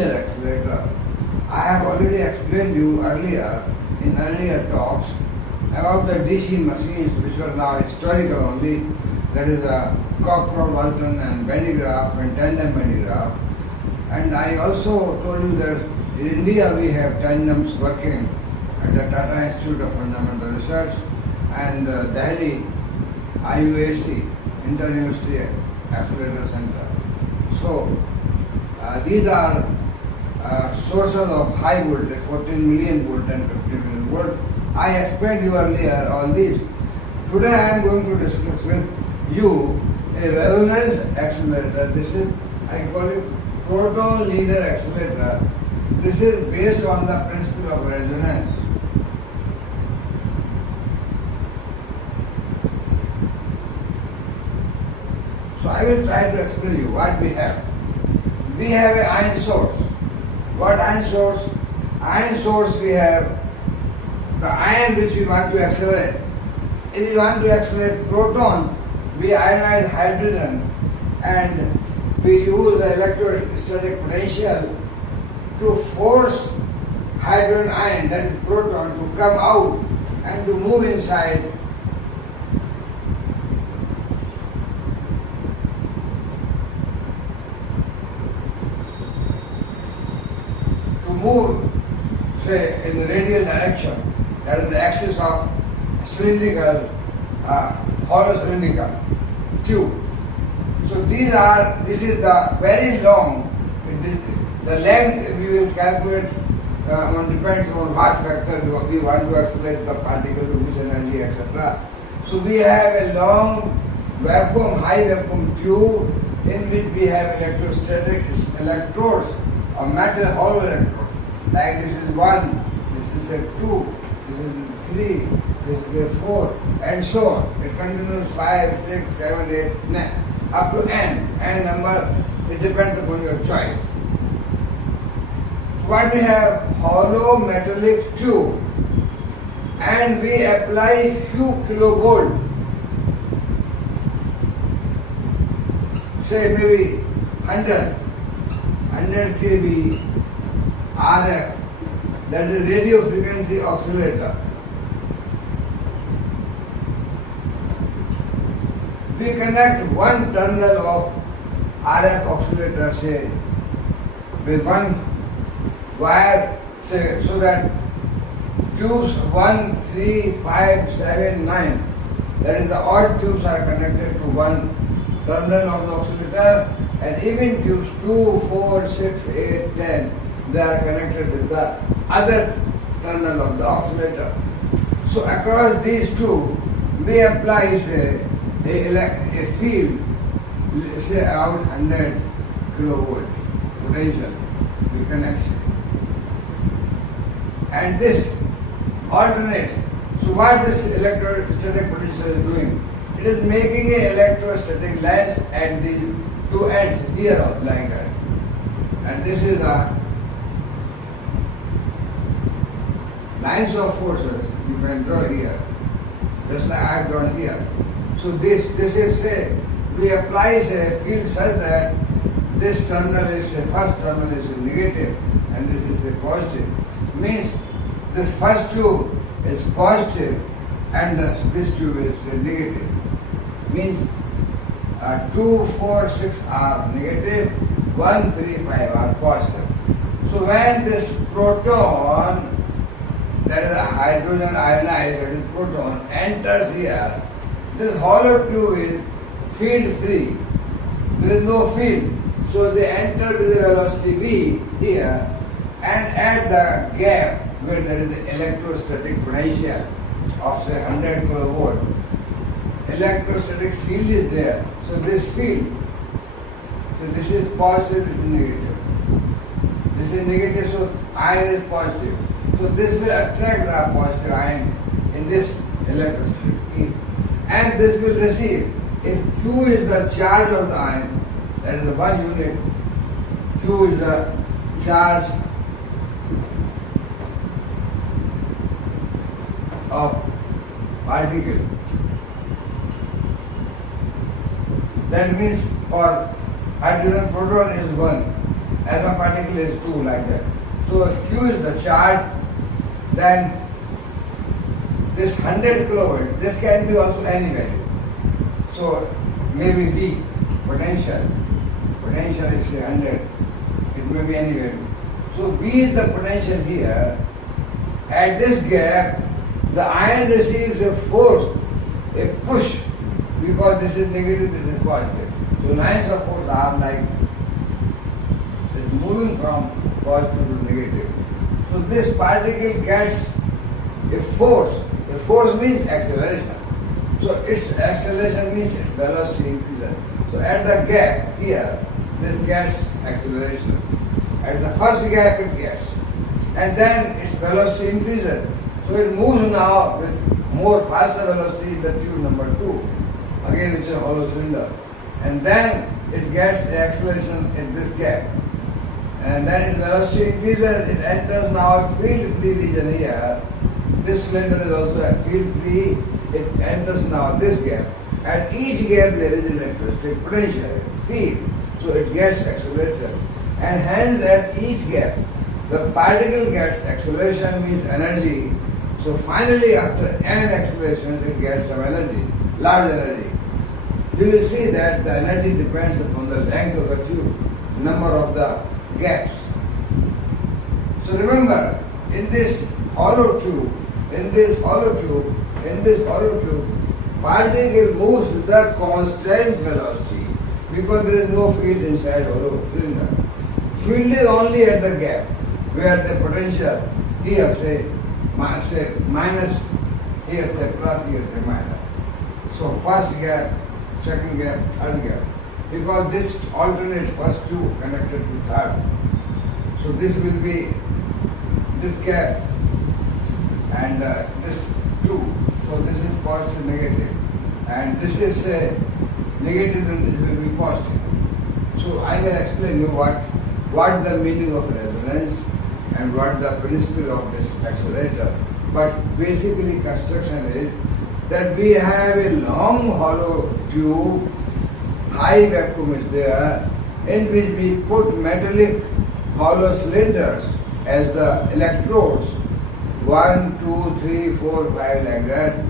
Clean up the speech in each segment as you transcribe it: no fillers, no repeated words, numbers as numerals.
Accelerator. I have already explained you earlier in earlier talks about the DC machines which were now historical only, that is a Cockcroft-Walton and Bandigraph and tandem Bandigraph. And I also told you that in India we have tandems working at the Tata Institute of Fundamental Research and Delhi IUAC, Inter-University Accelerator Center. So these are sources of high voltage, 14 million volt and 15 million volt. I explained you earlier all these. Today I am going to discuss with you a resonance accelerator. This is, I call it proton linear accelerator. This is based on the principle of resonance. So I will try to explain you what we have. We have an ion source. What ion source? Ion source we have the ion which we want to accelerate. If we want to accelerate proton, we ionize hydrogen and we use the electrostatic potential to force hydrogen ion, that is proton, to come out and to move inside say in the radial direction, that is the axis of cylindrical, hollow cylindrical tube. So this is the very long, the length we will calculate depends on what factor we want to accelerate the particle to which energy, etc. So we have a long vacuum, high vacuum tube in which we have electrostatic electrodes or metal hollow electrodes. Like this is 1, this is a 2, this is 3, this is a 4, and so on. It continues 5, 6, 7, 8, 9, up to n. N number, it depends upon your choice. What we have? Hollow metallic tube, and we apply few kilovolt, say maybe 100 kV RF, that is radio frequency oscillator. We connect one terminal of RF oscillator, say, with one wire, say, so that tubes 1, 3, 5, 7, 9, that is the odd tubes are connected to one terminal of the oscillator, and even tubes 2, 4, 6, 8, 10, they are connected with the other terminal of the oscillator. So across these two, we apply a field, say about 100 kilovolt potential, we connect. And this alternates. So what this electrostatic potential is doing? It is making an electrostatic lens at these two ends here of like that. And this is the lines of forces you can draw here, just like I have drawn here. So this is, say, we apply a field such that this terminal is, first terminal is negative and this is a positive. Means this first tube is positive and this tube is negative. Means 2, 4, 6 are negative, 1, 3, 5 are positive. So when this proton, that is a hydrogen ionized, that is proton, enters here, this hollow tube is field free. There is no field. So they enter with a velocity v here, and at the gap where there is the electrostatic potential of say 100 kilovolt, electrostatic field is there. So this field, so this is positive, this is negative. This is negative, so ion is positive. So this will attract the positive ion in this electrostatic field, and this will receive. If Q is the charge of the ion, that is the 1 unit, Q is the charge of particle. That means for hydrogen proton is 1, alpha particle is 2 like that. So if Q is the charge, then this 100 kilovolt, this can be also any value. So maybe V, potential is 100, it may be any value. So V is the potential here. At this gap, the ion receives a force, a push, because this is negative, this is positive. So lines of force are like it's moving from positive to negative. So this particle gets a force. A force means acceleration. So its acceleration means its velocity increases. So at the gap here, this gets acceleration. At the first gap it gets. And then its velocity increases. So it moves now with more faster velocity in the tube number 2, again which is a hollow cylinder. And then it gets the acceleration at this gap. And then its velocity increases, it enters now a field-free region here. This cylinder is also a field-free, it enters now this gap. At each gap there is electrostatic potential, field, so it gets accelerated. And hence at each gap, the particle gets acceleration means energy. So finally after n accelerations it gets some energy, large energy. You will see that the energy depends upon the length of the tube, number of the gaps. So remember, in this hollow tube, particle moves with a constant velocity because there is no field inside hollow cylinder. Field is only at the gap where the potential here say minus, here say plus, here say minus. So first gap, second gap, third gap. Because this alternates first two connected to third. So this will be this gap and this 2. So this is positive, negative. And this is negative and this will be positive. So I will explain you what the meaning of resonance and what the principle of this accelerator. But basically construction is that we have a long hollow tube, high vacuum is there, in which we put metallic hollow cylinders as the electrodes, 1, 2, 3, 4, 5 like that,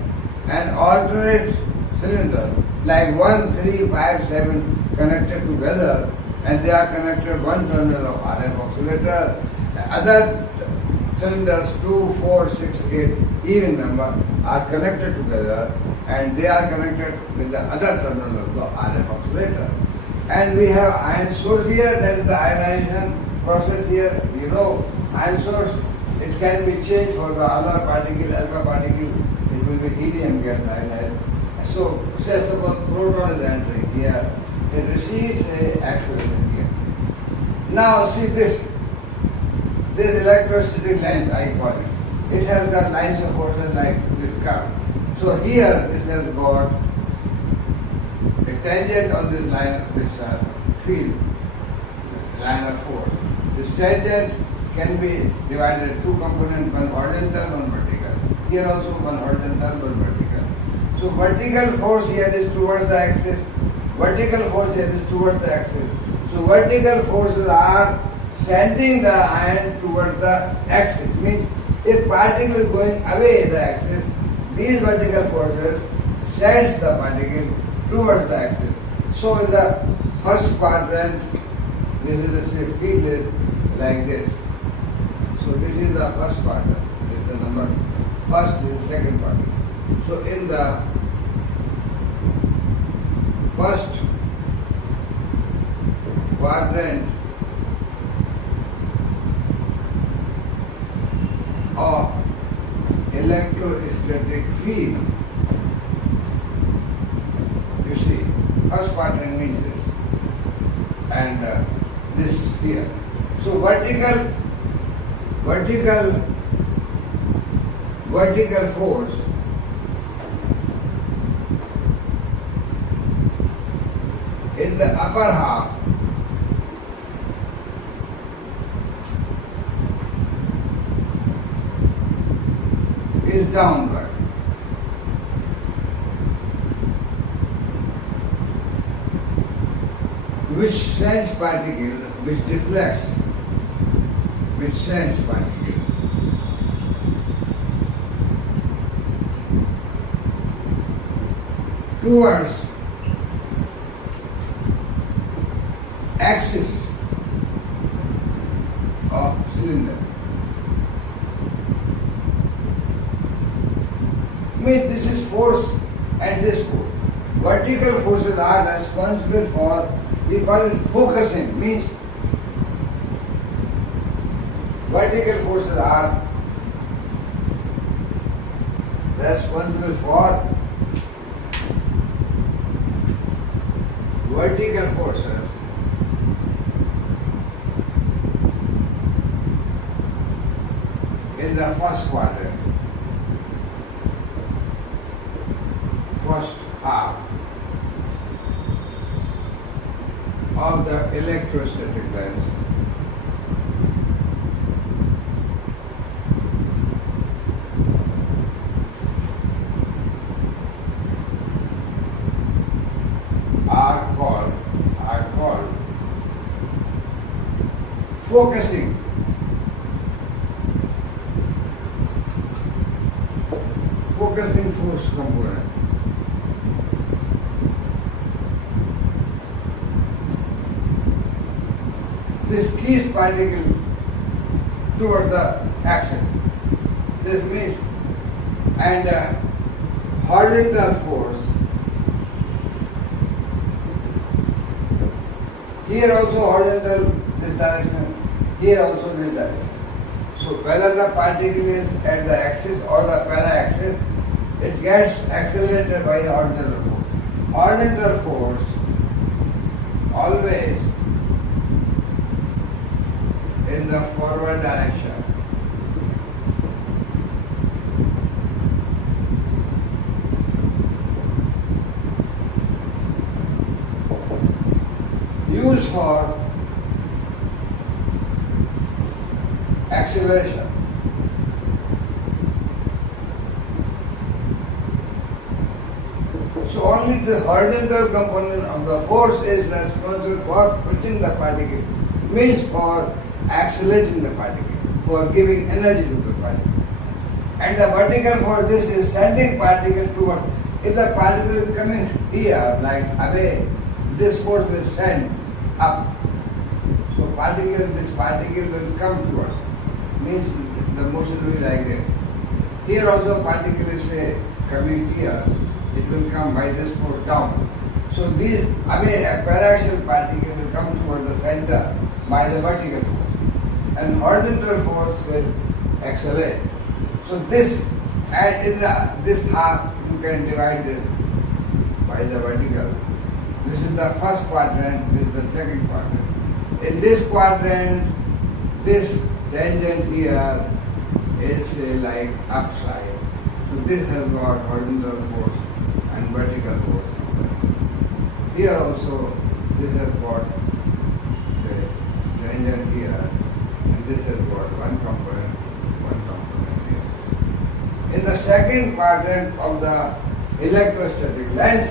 and alternate cylinders like 1, 3, 5, 7 connected together, and they are connected one terminal of RF oscillator. Other cylinders 2, 4, 6, 8 even number are connected together and they are connected with the other terminal of the RF oscillator. And we have ion source here, that is the ionization process here. You know, ion source, it can be changed for the other particle, alpha particle, it will be helium gas ionized. So, say suppose proton is entering here, it receives a acceleration here. Now see this electrostatic lines I call it. It has got lines of forces like this curve. So here this has got a tangent on this line, this field, line of force. This tangent can be divided into two components, one horizontal, one vertical. Here also one horizontal, one vertical. So vertical force here is towards the axis. Vertical force here is towards the axis. So vertical forces are sending the ion towards the axis. Means if particle is going away the axis, these vertical forces sends the particle towards the axis. So in the first quadrant, this is the field is like this. So this is the first quadrant. This is the number first, this is the second quadrant. So in the first quadrant of electrostatic field, you see, first quadrant means this, and this here. So vertical force in the upper half is downward. Which sends particle, which deflects, which sends particles. Towards axis of cylinder. Means this is force and this force. Vertical forces are responsible for, we call it focusing, means vertical forces are responsible for vertical forces in the first quadrant, first half of the electrostatic lens. Are called focusing force component. This keeps particle towards the axis. This means, and horizontal force. Here also horizontal this direction, here also this direction. So whether the particle is at the axis or the para-axis, it gets accelerated by the horizontal force. Horizontal force always in the forward direction. Used for acceleration. So only the horizontal component of the force is responsible for pushing the particle, means for accelerating the particle, for giving energy to the particle. And the vertical force, this is sending particle toward. If the particle is coming here, like away, this force will send up. So this particle will come towards. Means the motion will be like that. Here also particle is coming here. It will come by this force down. So this away a paraxial particle will come towards the center by the vertical force. And horizontal force will accelerate. So this, and in this half you can divide this by the vertical. This is the first quadrant, this is the second quadrant. In this quadrant, this tangent here is like upside. So this has got horizontal force and vertical force. Here also, this has got the tangent here, and this has got one component here. In the second quadrant of the electrostatic lens,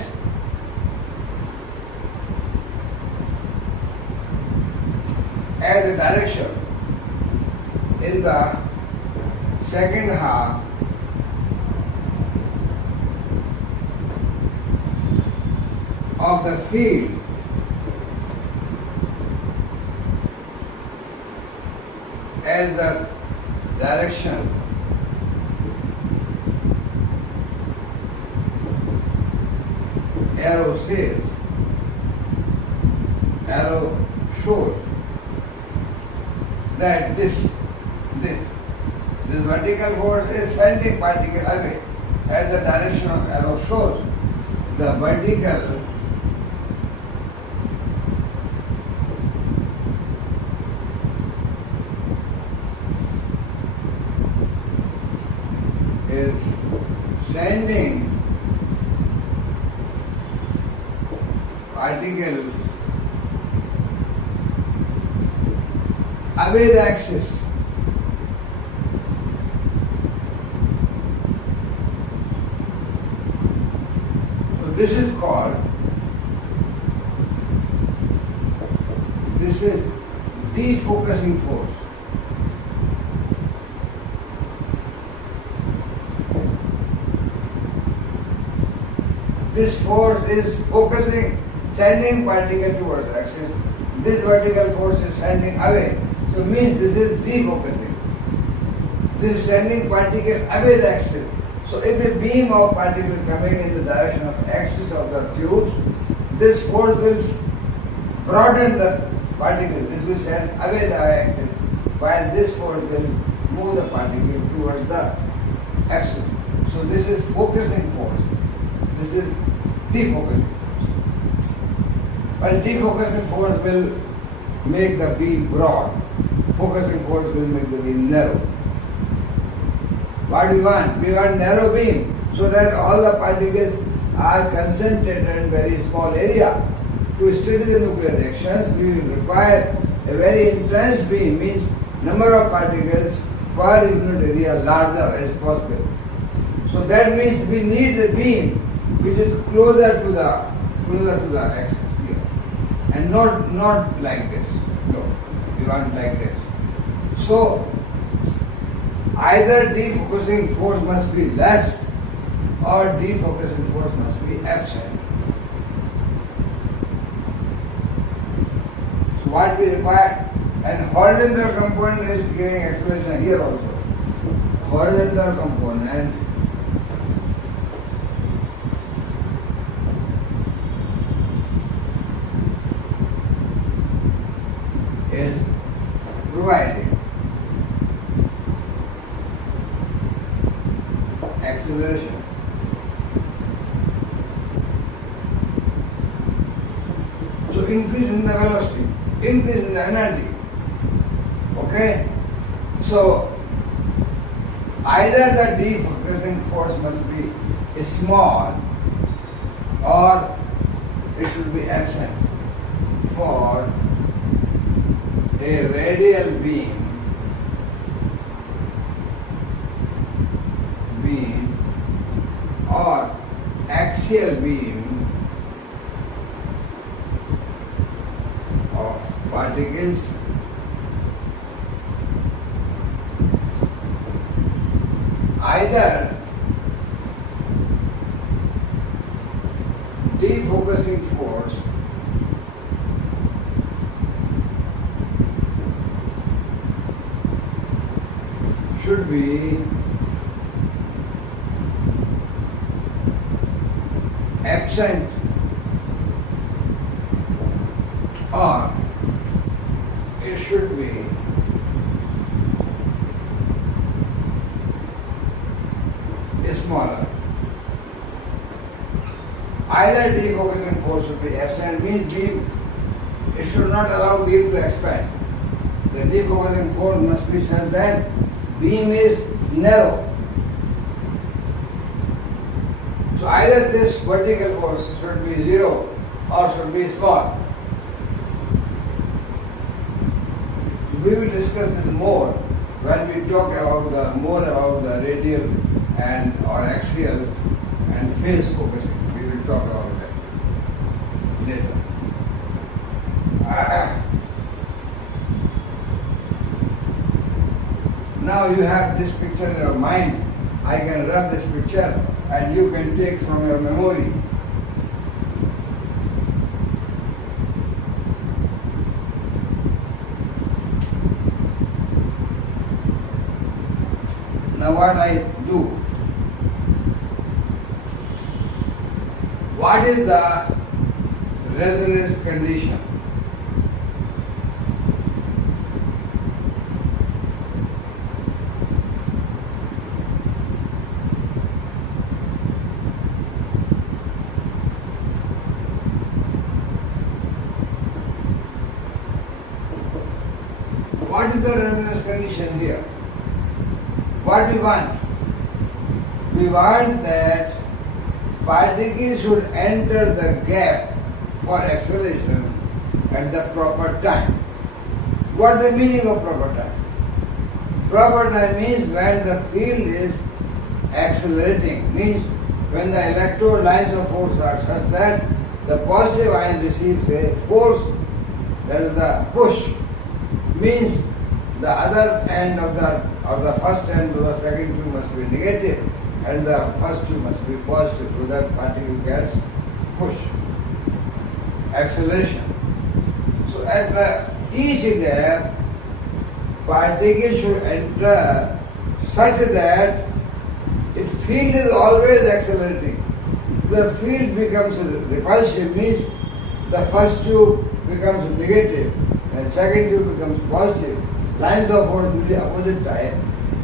as a direction in the second half of the field as the direction arrow says, arrow shows that this vertical force is sending particle away as the direction of arrow shows. The vertical is sending particle away the axis. So this is called, this is defocusing force. This force is focusing, sending particle towards the axis. This vertical force is sending away. So it means this is defocusing. This is sending particle away the axis. So if a beam of particle coming in the direction of axis of the tube, this force will broaden the particle. This will send away the axis, while this force will move the particle towards the axis. So this is focusing force. This is defocusing force. But defocusing force will make the beam broad. Focusing force will make the beam narrow. What do we want? We want narrow beam so that all the particles are concentrated in very small area. To study the nuclear reactions, we will require a very intense beam, means number of particles per unit area larger as possible. So that means we need a beam which is closer to the axis here, and not like this. No, we want like this. So either defocusing force must be less or defocusing force must be absent. So what we require, and horizontal component is giving acceleration here also. Horizontal component is providing acceleration. So increase in the velocity, increase in the energy. Okay? So either the defocusing force must be small or it should be absent for a radial beam or axial beam of particles either defocusing force should be absent or it should be smaller. Either defocusing force should be absent, means beam, it should not allow beam to expand. The defocusing force must be such that beam is narrow. So either this vertical force should be zero or should be small. We will discuss this more when we talk about more about the radial and or axial and phase focusing. We will talk about that later. Now you have this picture in your mind. I can rub this picture and you can take from your memory. Now what I do? What is the resonance condition? What is the resonance condition here? What we want? We want that particle should enter the gap for acceleration at the proper time. What is the meaning of proper time? Proper time means when the field is accelerating, means when the electrode lines of force are such that the positive ion receives a force, that is the push, means the other end of the first end to the second tube must be negative and the first tube must be positive, so that particle gets pushed. Acceleration. So at each gap, particle should enter such that its field is always accelerating. The field becomes repulsive, means the first tube becomes negative and second tube becomes positive. Lines of force will be opposite type,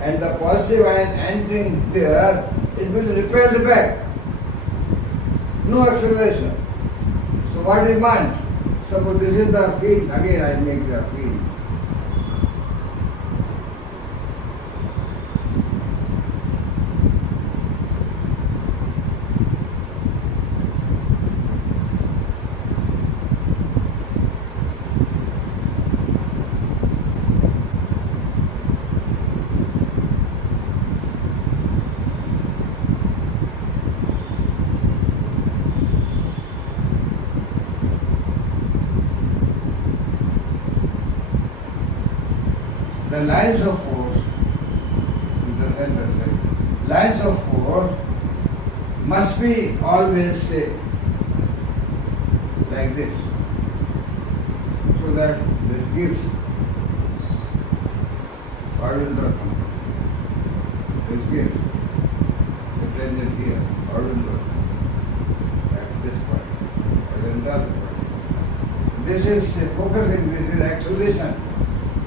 and the positive ion entering there, it will repel back. No acceleration. So what we want? Suppose this is the field, again I make the field. The lines of force, the center side, lines of force must be always say like this, so that this gives horizontal component. This gives the tangent here, horizontal at this point, horizontal point. This is focusing, this is acceleration.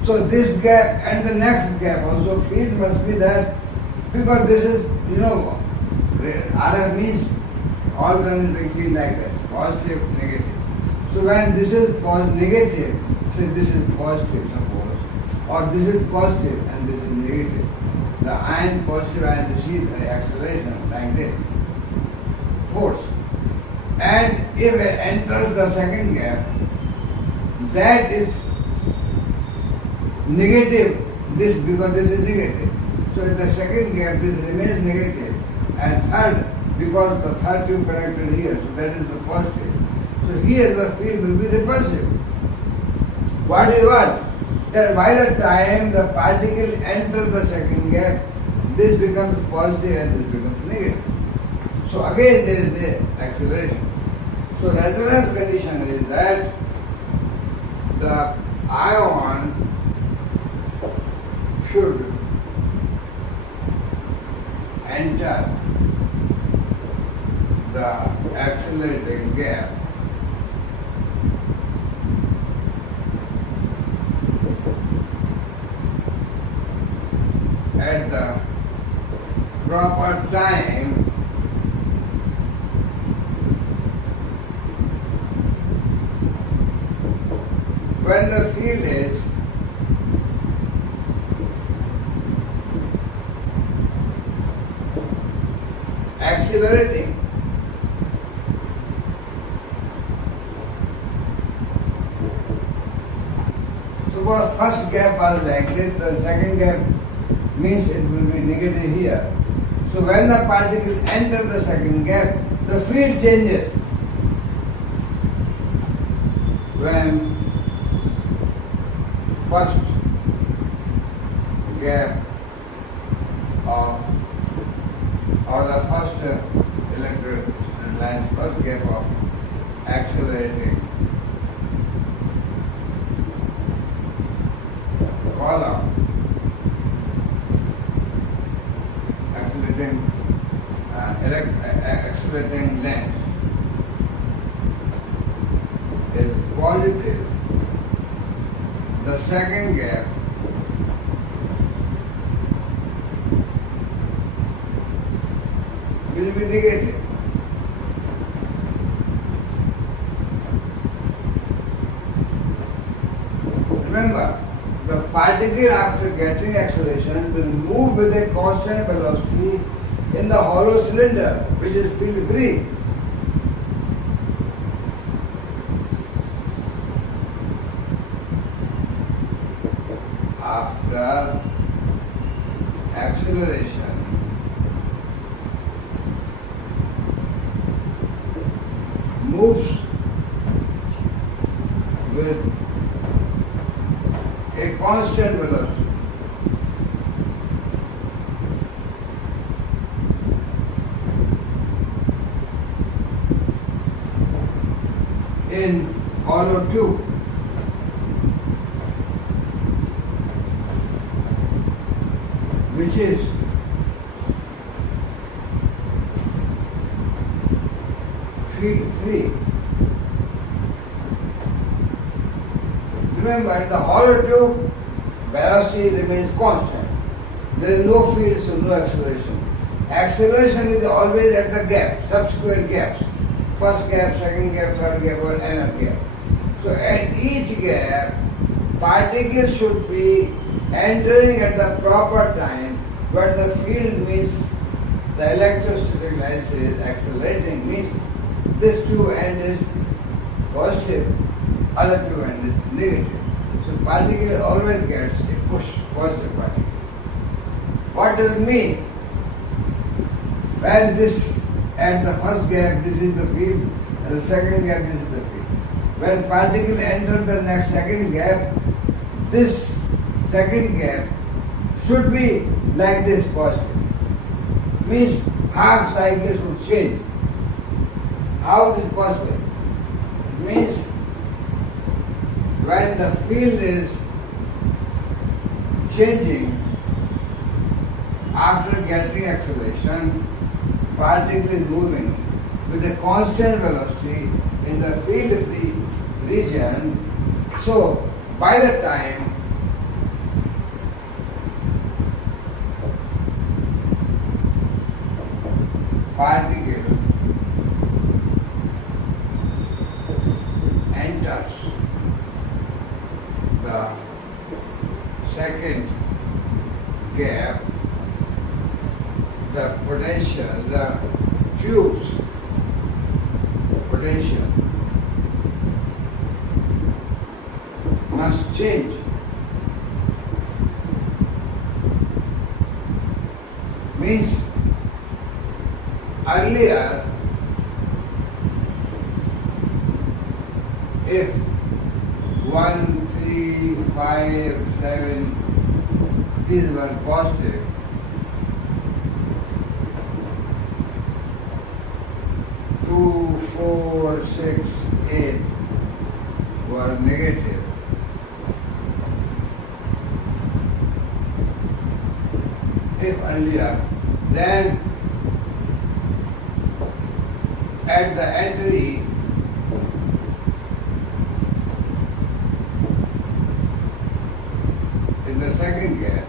So this gap and the next gap also field must be that, because this is, RF means alternating field like this, positive, negative. So when this is negative, say this is positive suppose, or this is positive and this is negative. The ion, positive ion receives the acceleration like this, force. And if it enters the second gap, that is negative, this because this is negative. So in the second gap this remains negative, and third, because the third tube connected here, so that is the positive. So here the field will be repulsive. What do you want? That by the time the particle enters the second gap, this becomes positive and this becomes negative. So again there is the acceleration. So resonance condition is that the ion should enter the accelerating gap at the proper time when the field is accelerating. So the first gap was like this, the second gap means it will be negative here. So when the particle enters the second gap, the field changes. When first gap of or the first electric line, first gap of accelerating column, accelerating length is positive. The second gap will be negative. Remember, the particle after getting acceleration will move with a constant velocity in the hollow cylinder, which is field free. After acceleration, moves with a in hollow tube. Which is field free. Remember, the hollow tube velocity remains constant. There is no field, so no acceleration. Acceleration is always at the gap, subsequent gaps. First gap, second gap, third gap, or nth gap. So at each gap, particles should be entering at the proper time, but the field means the electrostatic line is accelerating, means this two end is positive, other two end is negative. So particle always gets a push, positive particle. What does it mean? When this at the first gap this is the field, and the second gap this is the field. When particle enter the next second gap, this second gap should be like this positive. Means half cycle should change. How it is possible? It means when the field is changing after getting acceleration, particle is moving with a constant velocity in the field free region. So by the time particle enters the second gap, the potential, the tube's potential must change. Means earlier, if 1, 3, 5, 7, these were positive, 2, 4, 6, 8 were negative. If earlier, then at the entry in the second gap,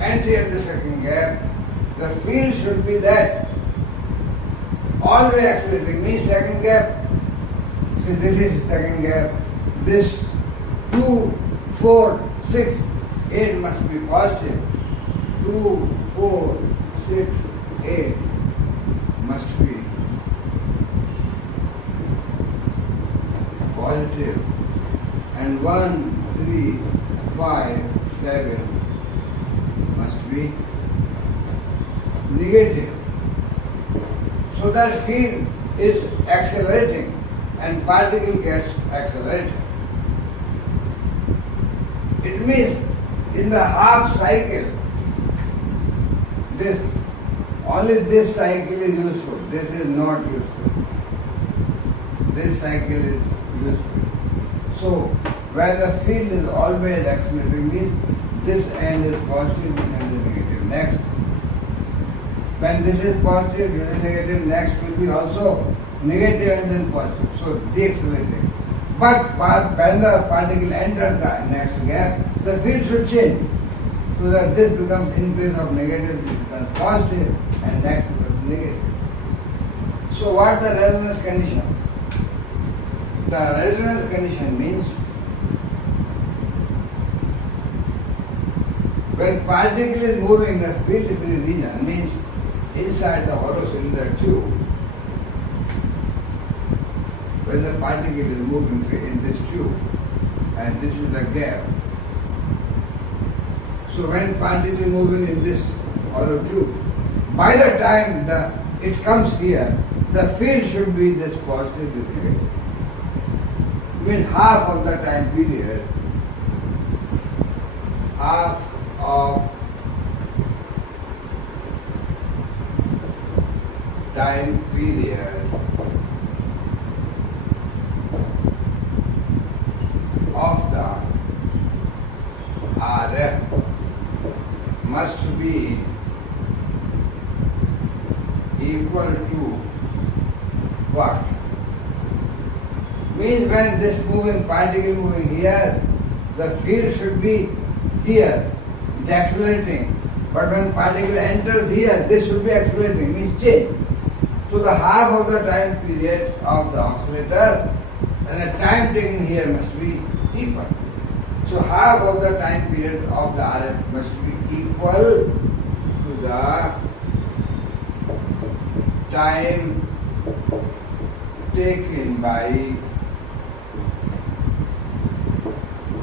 entry at the second gap, the field should be that always accelerating. Means second gap, so this is second gap, this 2, 4, 6, 8 must be positive. 2, 4, 6, 8 must be positive. And 1, 3, 5, 7 must be negative. So that field is accelerating and particle gets accelerated. It means in the half cycle, only this cycle is useful. This is not useful. This cycle is useful. So when the field is always accelerating, means this end is positive, this end is negative. Next, when this is positive, this is negative, next will be also negative and then positive. So deaccelerating. But when the particle enters the next gap, the field should change. So that this becomes, in place of negative, this becomes positive and next becomes negative. So what the resonance condition? The resonance condition means when particle is moving the field free region, means inside the hollow cylinder tube, when the particle is moving in this tube, and this is the gap. So when particle is moving in this hollow tube, by the time it comes here, the field should be this positive, this negative. Means half of the time period, half of time period of the RF must be equal to what? Means when this moving particle moving here, the field should be here, it's accelerating. But when particle enters here, this should be accelerating, means change. So the half of the time period of the oscillator and the time taken here must be equal. So half of the time period of the RF must be equal to the time taken by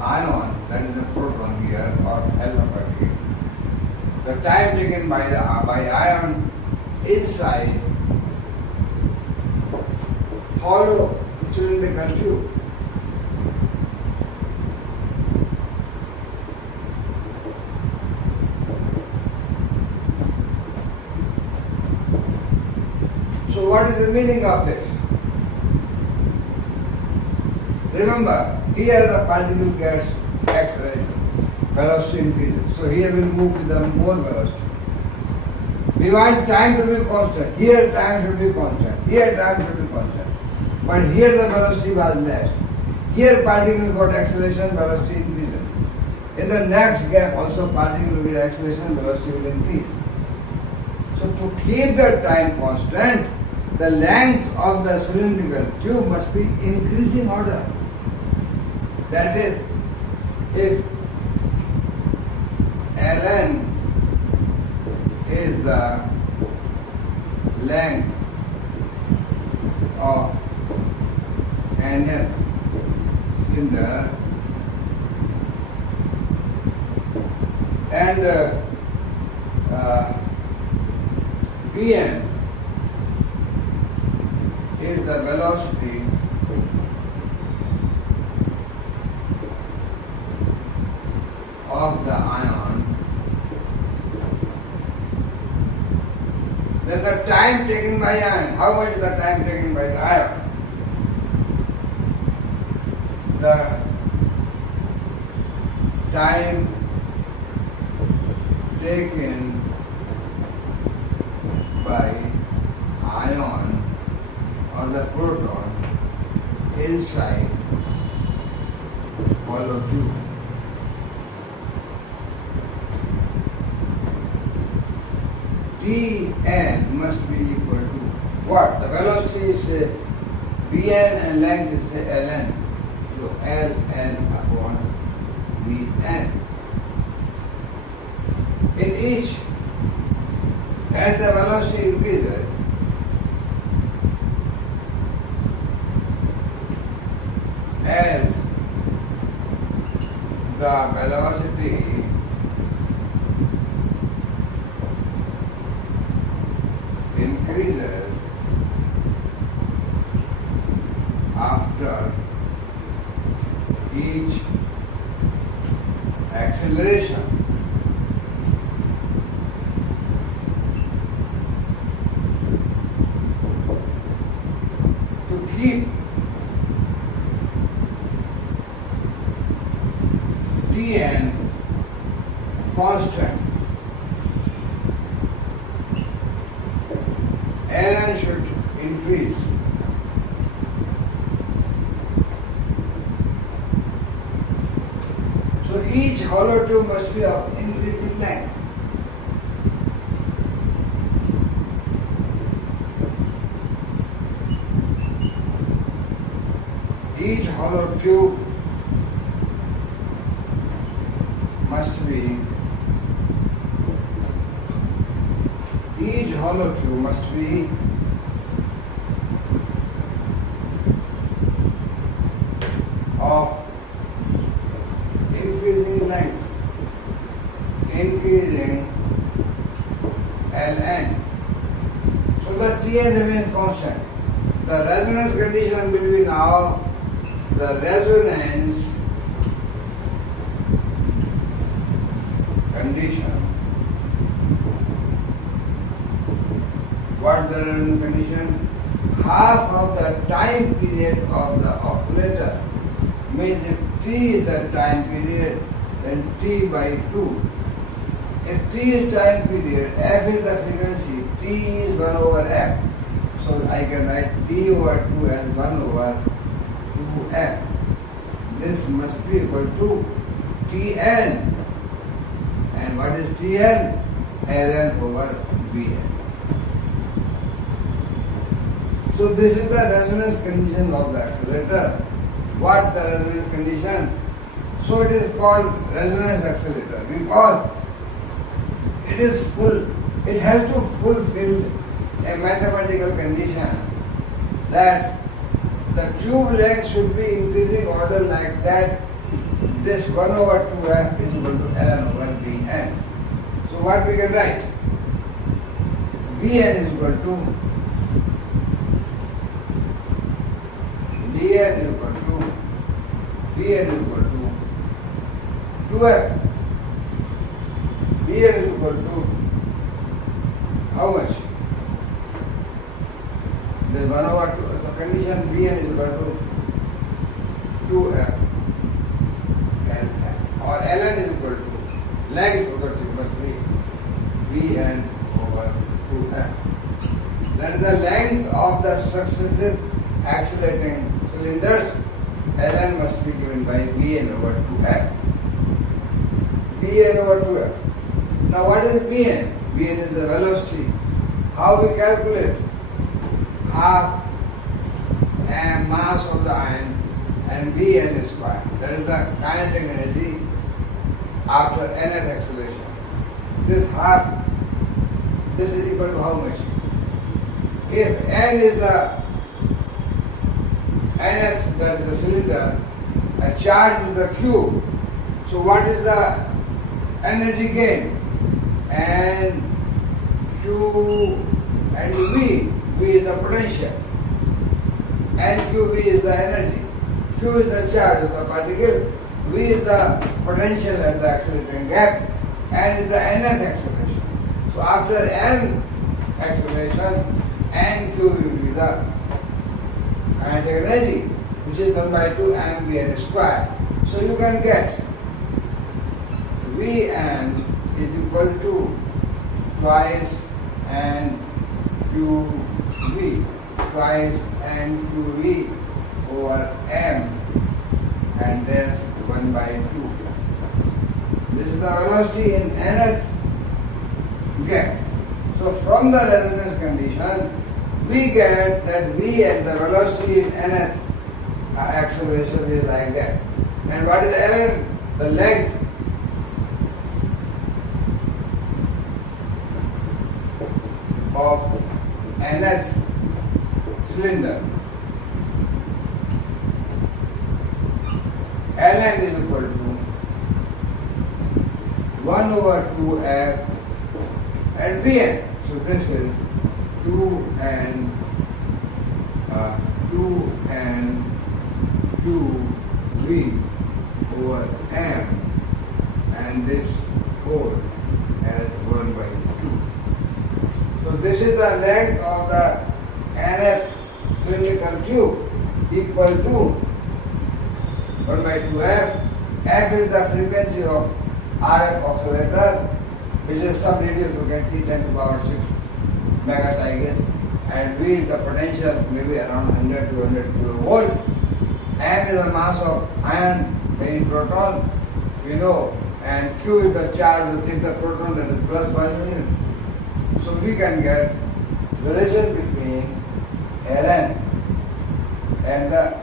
ion, that is the proton here, or alpha particle. The time taken by ion inside hollow cylindrical tube. So what is the meaning of this? Remember, here the particle gets accelerated, velocity increases. So here will move with the more velocity. We want time to be constant. Here time should be constant. Here time should be constant. But here the velocity was less. Here particle got acceleration, velocity increases. In the next gap also particle will get acceleration, velocity will increase. So to keep the time constant, the length of the cylindrical tube must be increasing order. That is, if ln is the length of nth cylinder and Pn is the velocity of the ion, then the time taken by ion, how much is the time taken by the ion? The time taken by ion or the proton inside hollow tube. Tn must be equal to what? The velocity is Vn and length is Ln. So Ln upon Vn. In each, as the velocity increases, as the velocity increases after each acceleration, to keep Tn constant, Ln should increase. So each hollow tube must be of increasing length. Each hollow tube must be of increasing length, increasing Ln. So the Tn remains constant. The resonance condition will be now the resonance condition What the resonance condition? Half of the time period of the oscillator. Means if t is the time period, then t by 2. If t is time period, f is the frequency, t is 1 over f. So I can write t over 2 as 1 over 2f. This must be equal to Tn. And what is Tn? Ln over Vn. So this is the resonance condition of the accelerator. What the resonance condition? So it is called resonance accelerator because it is full. It has to fulfill a mathematical condition that the tube length should be increasing order like that. This 1 over 2f is equal to ln over Vn. So what we can write? Vn is equal to Vn is equal to 2f. Vn is equal to how much? This 1 over 2, the condition Vn is equal to 2f or ln is equal to length property must be Vn over 2f. That is the length of the successive accelerating cylinders. Ln must be given by Vn over 2f. Vn over 2f. Now what is Vn? Vn is the velocity. How we calculate? Half and mass of the ion and Vn square. That is the kinetic energy after nth acceleration. This half, this is equal to how much? If n is the nth, that is the cylinder, a charge is the cube. So what is the energy gain? And Q and V. V is the potential. And QV is the energy. Q is the charge of the particle. V is the potential at the accelerating gap. N is the nth acceleration. So after n acceleration, N Q will be the kinetic energy, which is 1 by 2 mvn square. So you can get Vn is equal to twice n QV, twice n QV over m, and then 1 by 2. This is the velocity in nth gap. So from the resonance condition, we get that V and the velocity in nth acceleration is like that. And what is ln? The length of nth cylinder. Ln is equal to 1 over 2f and Vn. So this is 2n QV over m, and this whole as 1 by 2. So this is the length of the nth cylindrical tube equal to 1 by 2f. F is the frequency of RF oscillator, which is some radio frequency 10 to the power 6 megacycles, and V is the potential, maybe around 100 to 200 kilovolt. M is the mass of ion being proton, you know, and Q is the charge to take the proton, that is plus 1 unit. So we can get relation between Ln and the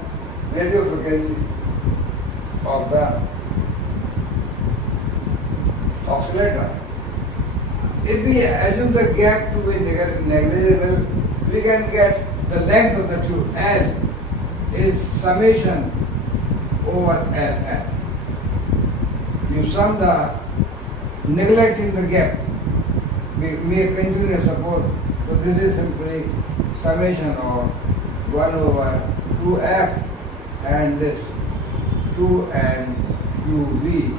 radio frequency of the oscillator. If we assume the gap to be negligible, we can get the length of the tube. L is summation over Ln. You sum the neglecting the gap, we make continuous support. So this is simply summation of 1 over 2f and this 2n QV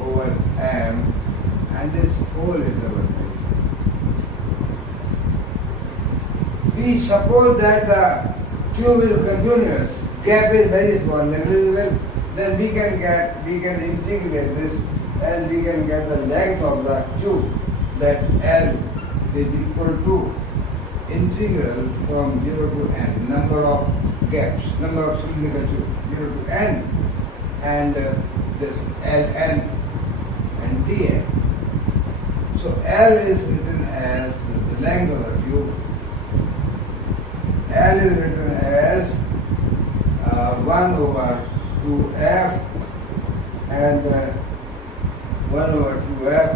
over m, and this whole is the voltage. we suppose that the tube is continuous, gap is very small, negligible, then we can integrate this and we can get the length of the tube, that L is equal to integral from 0 to n, number of gaps, number of cylindrical tubes, 0 to n, and this Ln and Dn. So L is written as the length of the tube, L is written as 1 over 2f and 1 over 2f,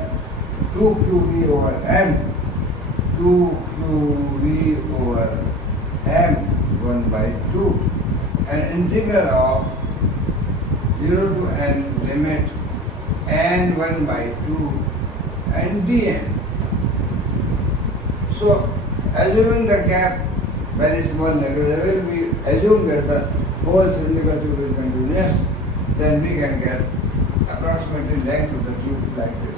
2qb over m, 2qb over m, 1 by 2, and integral of 0 to n limit n 1 by 2 and dn. So assuming the gap very small, negligible, we assume that the whole cylindrical tube is continuous, then we can get approximately length of the tube like this.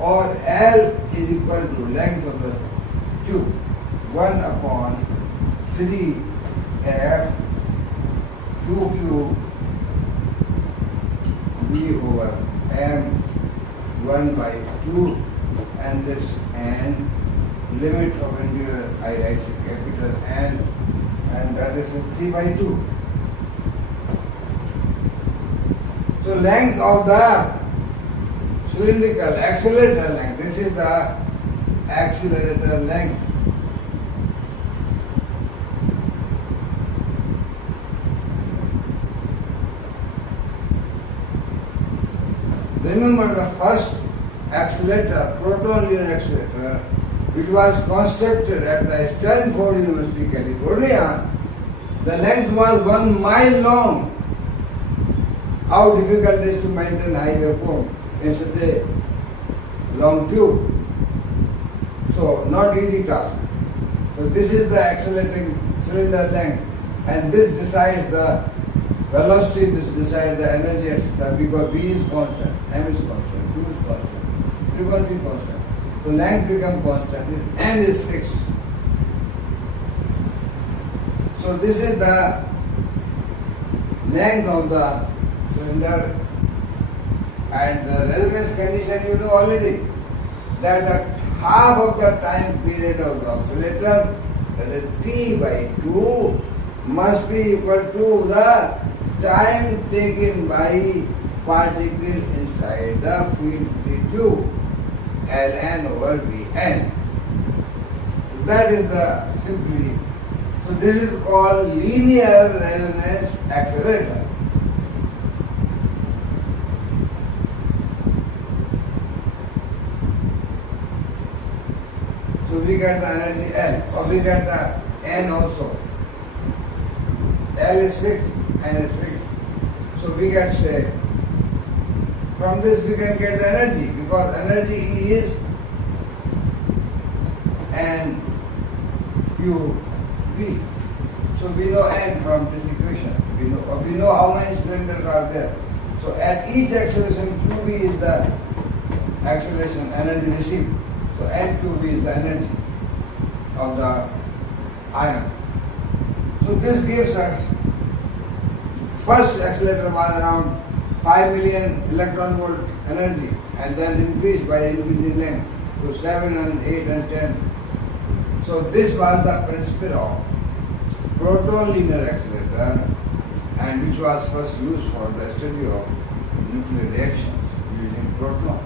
Or L is equal to length of the tube 1 upon 3f 2q b over m 1 by 2, and this n limit of integral I write capital N, and that is 3 by 2. So length of the cylindrical accelerator length, this is the accelerator length. Remember the first accelerator, proton linear accelerator, which was constructed at the Stanford University, California, the length was 1 mile long. How difficult it is to maintain high vacuum in such a long tube. So not easy task. So this is the accelerating cylinder length, and this decides the velocity, this decides the energy, etc. Because V is constant, M is constant, Q is constant, frequency constant. So length becomes constant, N is fixed. So this is the length of the cylinder, and the resonance condition you know already, that the half of the time period of the oscillator, that is T by 2, must be equal to the time taken by particles inside the field tube, Ln over Vn. So that is the simply, so this is called linear resonance accelerator. So we get the energy L, or we get the N also. L is fixed, N is fixed. So we get, say, from this we can get the energy, because energy E is N Q V. So we know N from this equation. We know how many cylinders are there. So at each acceleration, QV is the acceleration energy received. So NQV is the energy of the ion. So this gives us, first accelerator was around 5 million electron volt energy, and then increased by increasing length to 7 and 8 and 10. So this was the principle of proton linear accelerator, and which was first used for the study of nuclear reactions using proton.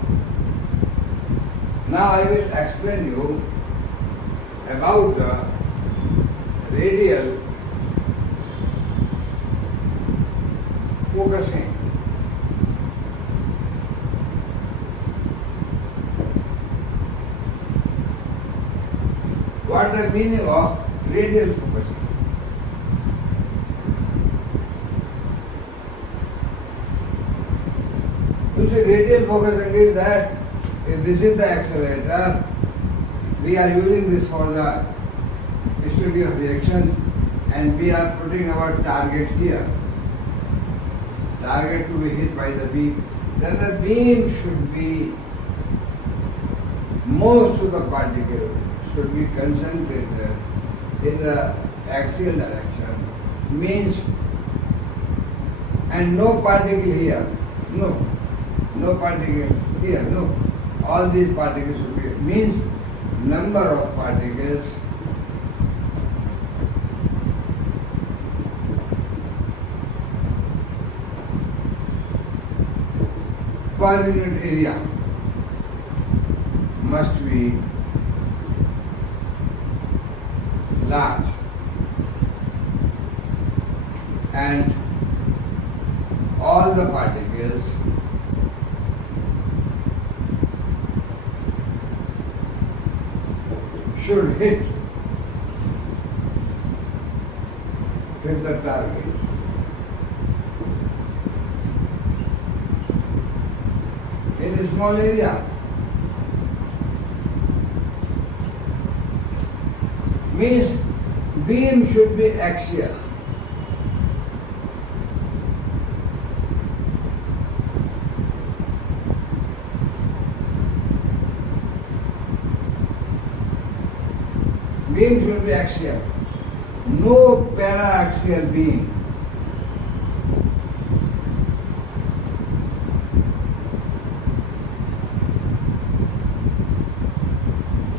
Now I will explain you about the radial focusing. What is the meaning of radial focusing? You see, radial focusing is that if this is the accelerator, we are using this for the study of reaction, and we are putting our target here. Target to be hit by the beam. Then the beam should be, most of the particle should be concentrated in the axial direction means, and no particle here, no particle here, no. All these particles will be, means number of particles per unit area must be large, and all the particles should hit with the target in a small area. Means beam should be axial. Beam should be axial. No para-axial beam.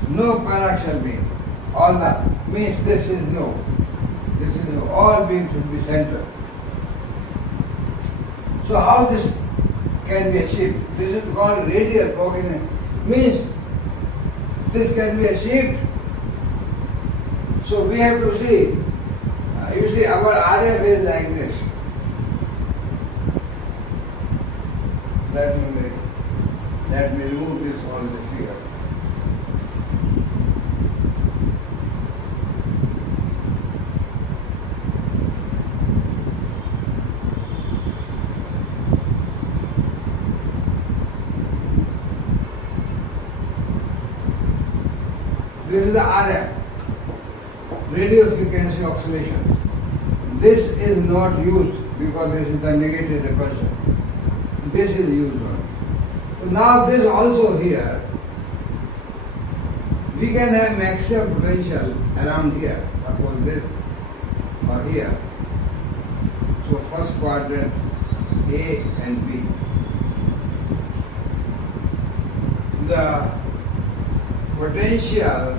No para-axial beam. All that means this is no. This is no. All beams should be centered. So how this can be achieved? This is called radial projection. Means this can be achieved. So we have to see, you see our RF is like this. Let me remove this all this here. This is the RF. Radio frequency oscillation. This is not used because this is the negative repulsion. This is used only. So now this also here, we can have maximum potential around here, suppose this or here. So first quadrant A and B. The potential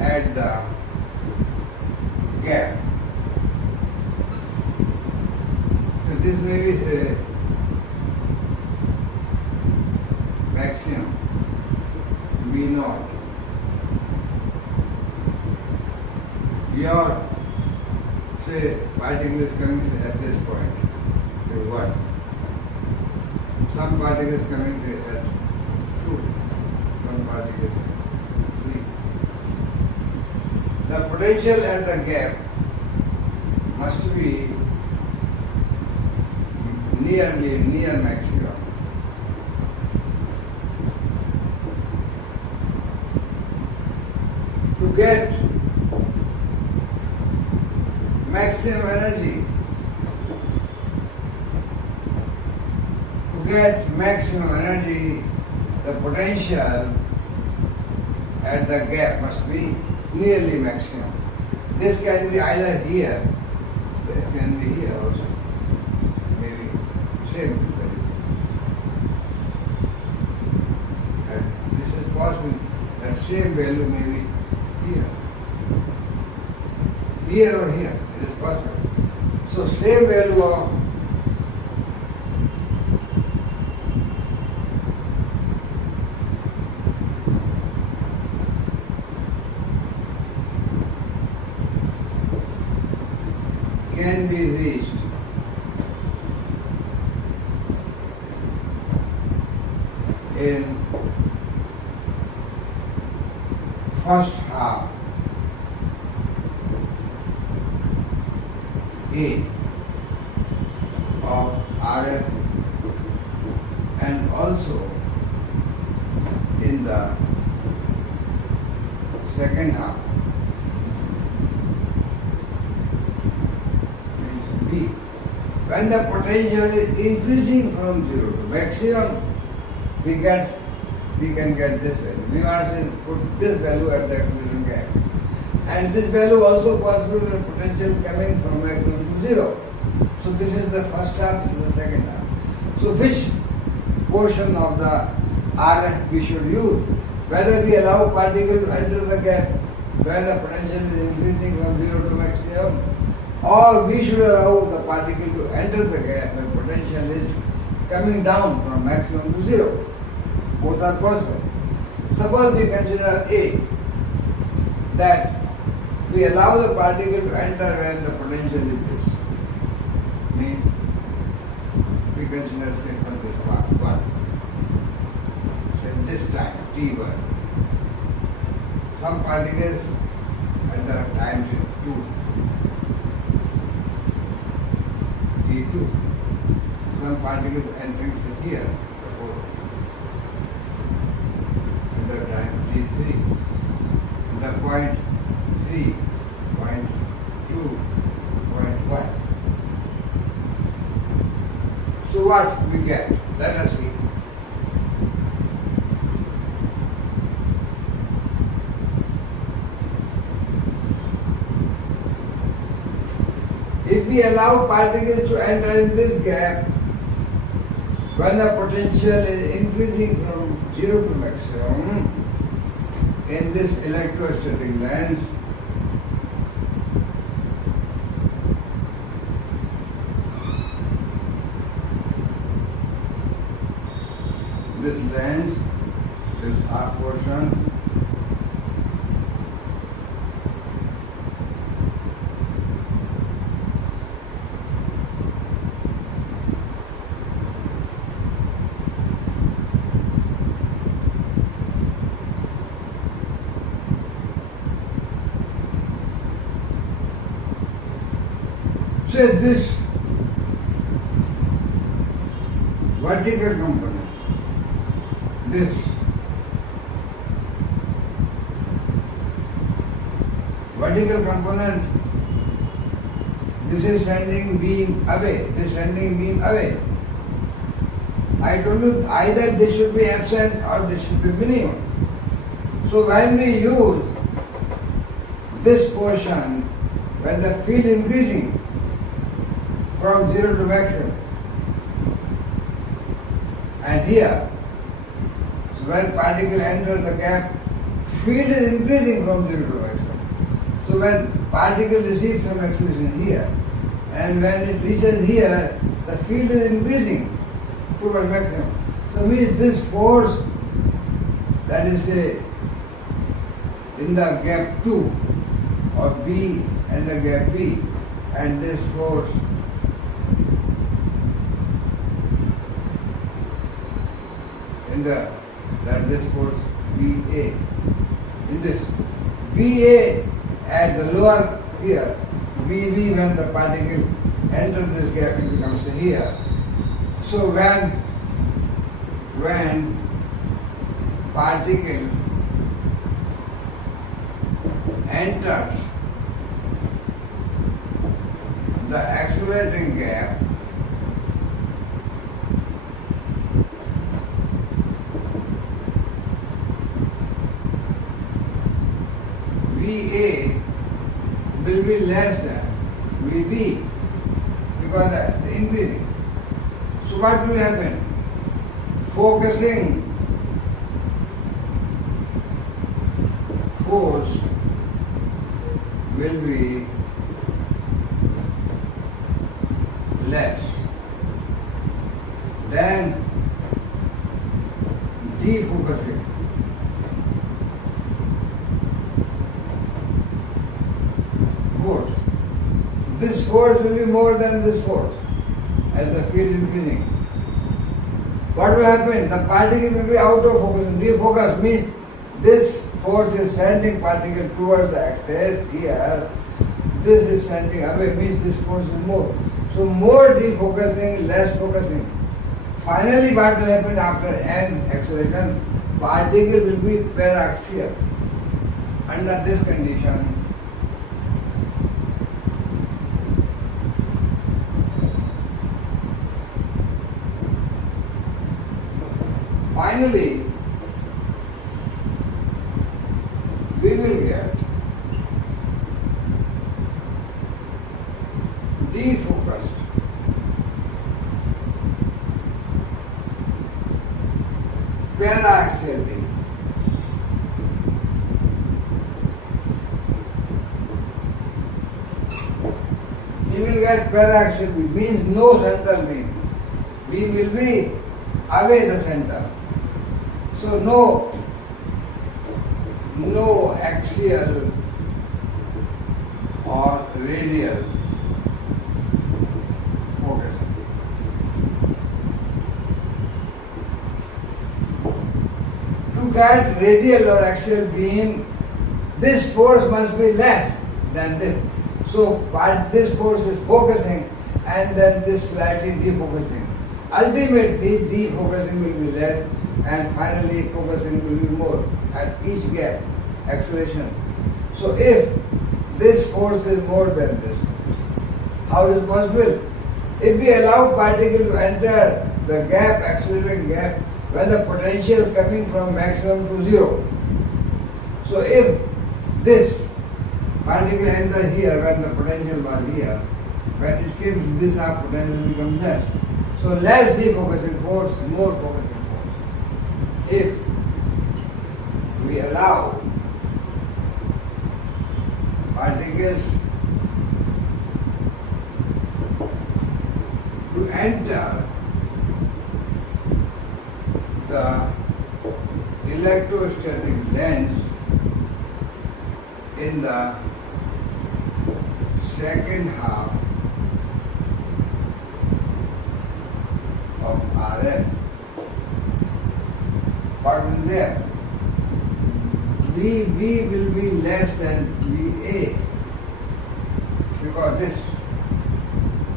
at the gap. So this may be a maximum V naught. Your say particle is coming at this point. So what? Some particle is coming at 2, some particle at 3. The potential at the gap must be near maximum. To get maximum energy, the potential at the gap must be nearly maximum. This can be either here, this can be here also, maybe same value. And this is possible that same value may be here or here, it is possible. So same value of can be reached in first half A of RF and also in the second half B. When the potential is increasing from 0 to maximum, we get we can get this value. We want to put this value at the acceleration gap. And this value also possible with potential coming from maximum to 0. So this is the first half, this is the second half. So which portion of the RF we should use? Whether we allow particle to enter the gap where the potential is increasing from 0 to maximum, or we should allow the particle to enter the gap when potential is coming down from maximum to 0. Both are possible. Suppose we consider A, that we allow the particle to enter when the potential is this. Means we consider simple this one. So this time, T1. Some particles at the time is 2. T2. Some particles entering here, suppose at the time T3. The point 3, point 2, point 5. So what we get? Let us see. If we allow particles to enter in this gap, when the potential is increasing from 0 to maximum, in this electrostatic lens, this lens, this half portion, say this vertical component, this vertical component, this is sending beam away, this sending beam away. I told you either this should be absent or this should be minimum. So when we use this portion, when the field is increasing from 0 to maximum, and here, so when particle enters the gap, field is increasing from 0 to maximum. So when particle receives some acceleration here, and when it reaches here, the field is increasing toward maximum. So means this force, that is say in the gap 2 or B and the gap B, and this force in the, that this force BA, in this BA at the lower here, BB when the particle enters this gap, it becomes here. So when particle enters the accelerating gap, VA will be less than VB because the increasing. So what will happen? Focusing force will be less than defocusing. Force. This force will be more than this force as the field is increasing. What will happen? The particle will be out of focus. Defocus means this force is sending particle towards the axis here. This is sending away, means this force is more. So more defocusing, less focusing. Finally what will happen after n acceleration? Particle will be paraxial. Under this condition, finally, defocused. Para-axial beam. You will get para-axial beam, means no central beam. Beam will be away the center. So no axial or radial focus. To get radial or axial beam, this force must be less than this. So this force is focusing and then this slightly defocusing. Ultimately defocusing will be less and finally focusing will be more at each gap, acceleration. So if this force is more than this, how is it possible? If we allow particle to enter the gap, accelerating gap, when the potential coming from maximum to zero. So if this particle enters here when the potential was here, when it came to this half, potential becomes less. So less defocusing force, more focusing force. If we allow particles to enter the electrostatic lens in the second half of RF. What will there? V will be less than VA because this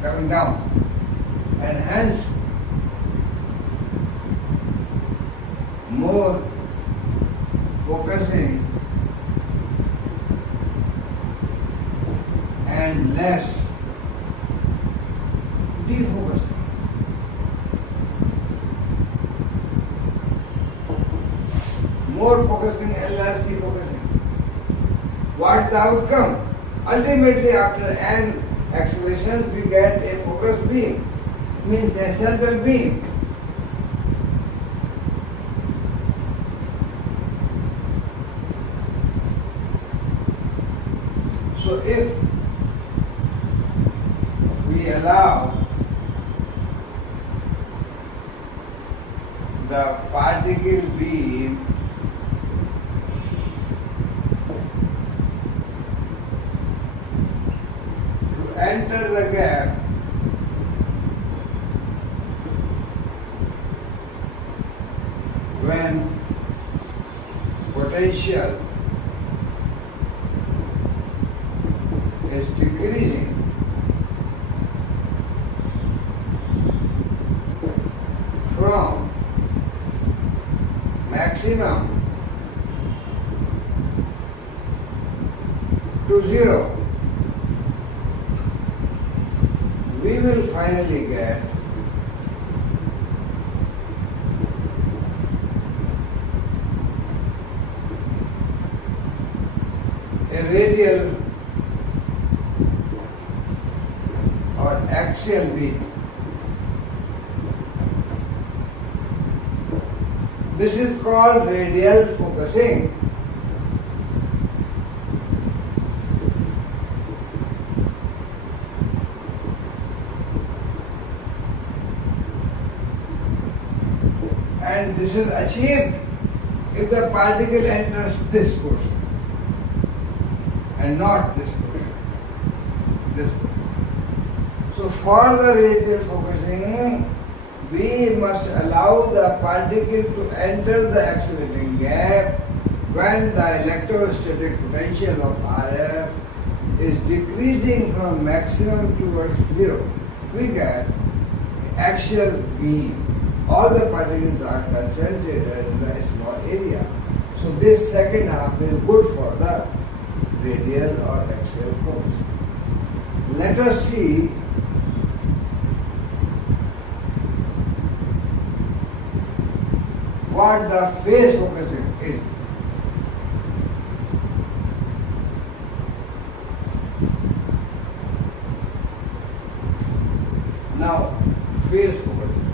coming down, and hence more focusing and less defocusing. More focusing and less defocusing. What's the outcome? Ultimately, after n accelerations, we get a focused beam, means a central beam. So if we allow the particle beam to enter the gap, when potential is decreasing, from maximum to zero, we will finally get a radial or axial beam. This is called radial focusing. And this is achieved if the particle enters this portion and not this portion. This portion. So for the radial focusing, we must allow the particle to enter the accelerating gap when the electrostatic potential of RF is decreasing from maximum towards zero. We get axial beam. All the particles are concentrated in a small area. So this second half is good for the radial or axial focus. Let us see what the phase focusing is. phase focusing.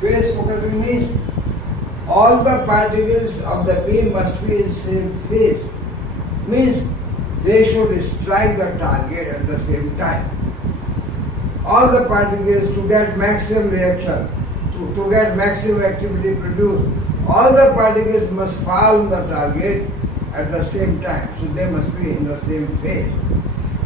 Phase focusing means all the particles of the beam must be in same phase. Means they should strike the target at the same time. All the particles to get maximum reaction, to get maximum activity produced, all the particles must fall on the target at the same time. So they must be in the same phase.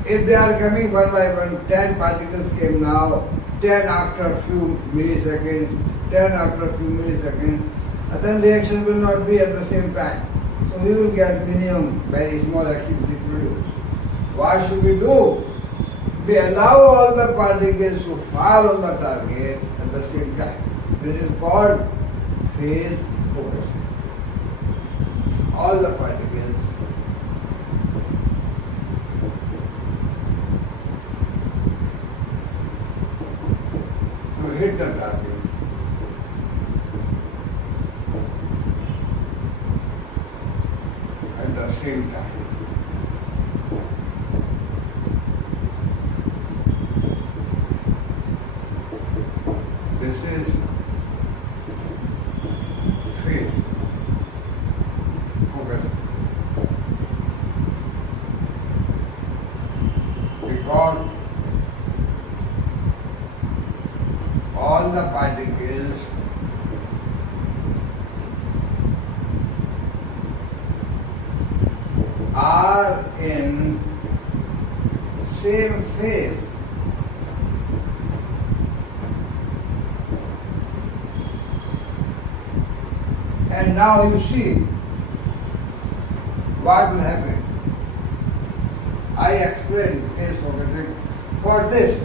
If they are coming one by one, 10 particles came now, 10 after a few milliseconds, 10 after a few milliseconds, then reaction will not be at the same time. So we will get minimum, very small activity produced. What should we do? We allow all the particles to fall on the target at the same time. This is called phase focusing. All the particles to hit the target at the same time. This is phase focusing. Because all the particles are in same phase. And now you see what will happen. I explain phase focusing. For this,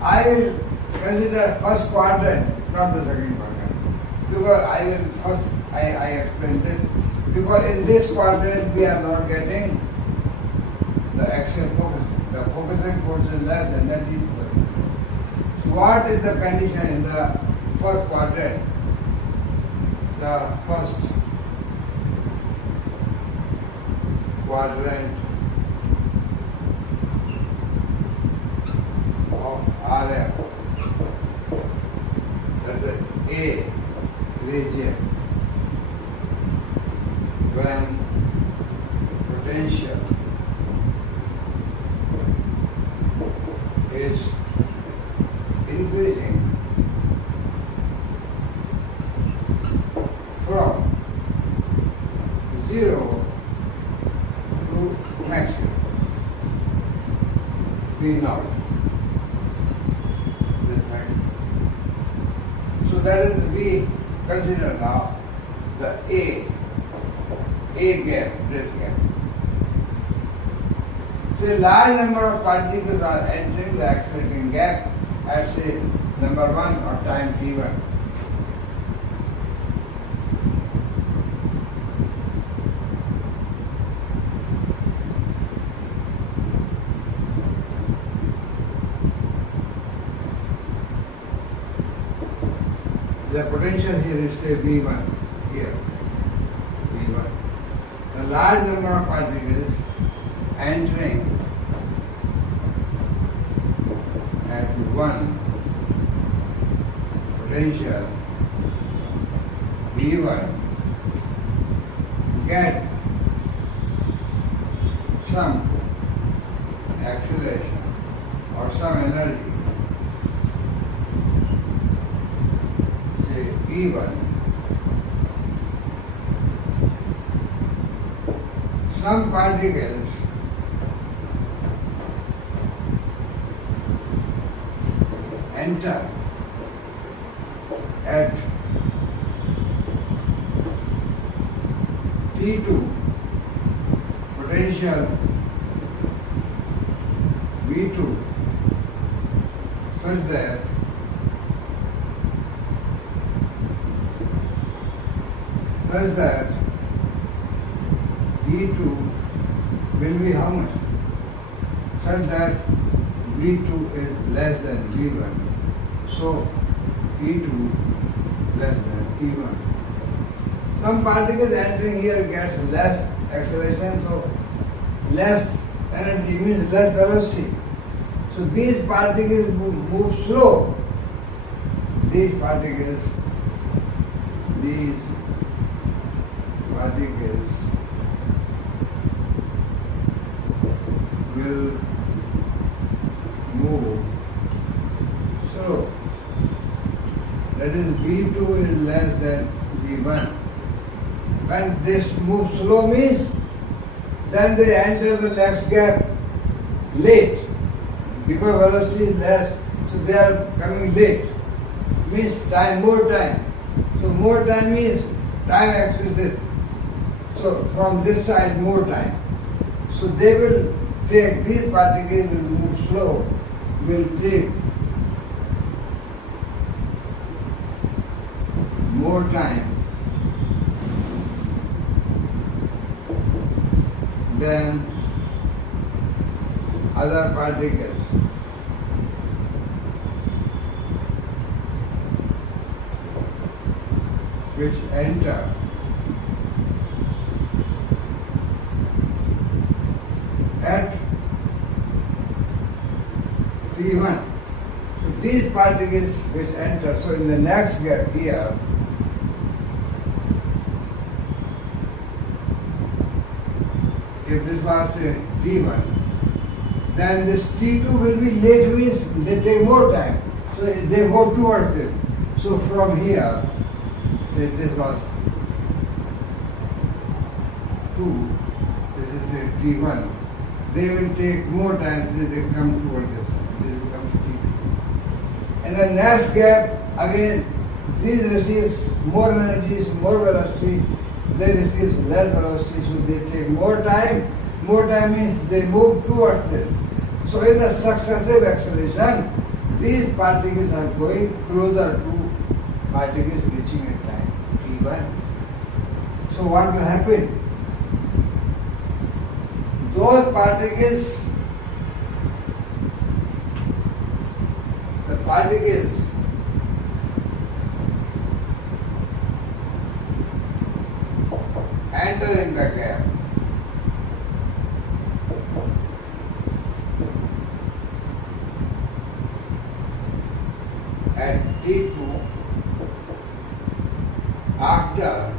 I will consider first quadrant, not the second quadrant. Because I will first, I explain this. Because in this quadrant we are not getting the axial focusing. The focusing force is less than the deep focusing. So what is the condition in the first quadrant? The first quadrant of RF, that is A region, when potential is increasing from 0 to maximum. We know this maximum. So that is, we consider now the A gap, this gap. So a large number of particles are entering the accelerating gap at say number 1 or time t1. The potential here is say V1 here. V1. A large number of particles entering at 1 potential V1 get some acceleration or some energy, say V1. Some particles enter at T2 potential V2 such that V2 will be how much? Such that V2 is less than V1. So V2 less than V1. Some particles entering here gets less acceleration, so less energy means less velocity. So these particles move slow. These particles will move slow. That is, V2 is less than V1. When this moves slow means then they enter the next gap late. Because velocity is less, so they are coming late. Means time, more time. So more time means time axis this. So from this side more time. So they will take, these particles will move slow, will take more time than other particles. Which enter at T1. So these particles which enter, so in the next gap here, if this was T1, then this T2 will be late, means they take more time. So they go towards it. So from here, this was 2, this is T1. They will take more time till they come towards this. This becomes T2. And the next gap, again, these receives more energies, more velocity. They receive less velocity, so they take more time. More time means they move towards it. So in the successive acceleration, these particles are going closer to particles reaching a time T1. So what will happen? Those particles, the particles enter in the gap. At T2, after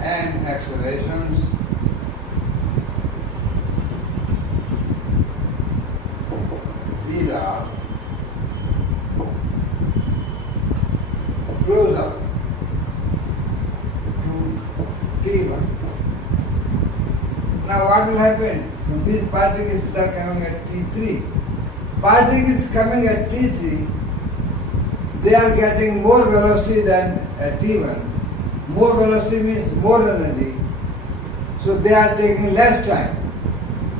n accelerations, these are closer to T1. Now what will happen? These particles are coming at T3. Particles coming at T3, they are getting more velocity than at T1. More velocity means more energy. So they are taking less time.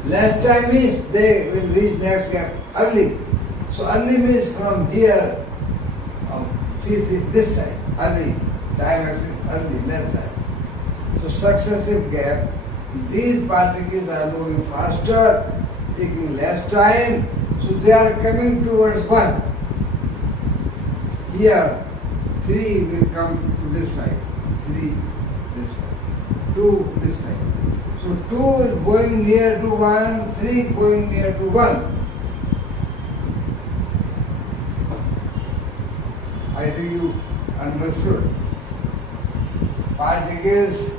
Less time means they will reach next gap early. So early means from here, T3, this side, early. Time axis early, less time. So successive gap, these particles are moving faster, taking less time. So they are coming towards 1. Here, 3 will come to this side, 3 this side, 2 this side. So 2 is going near to 1, 3 going near to 1. I think you understood. Particles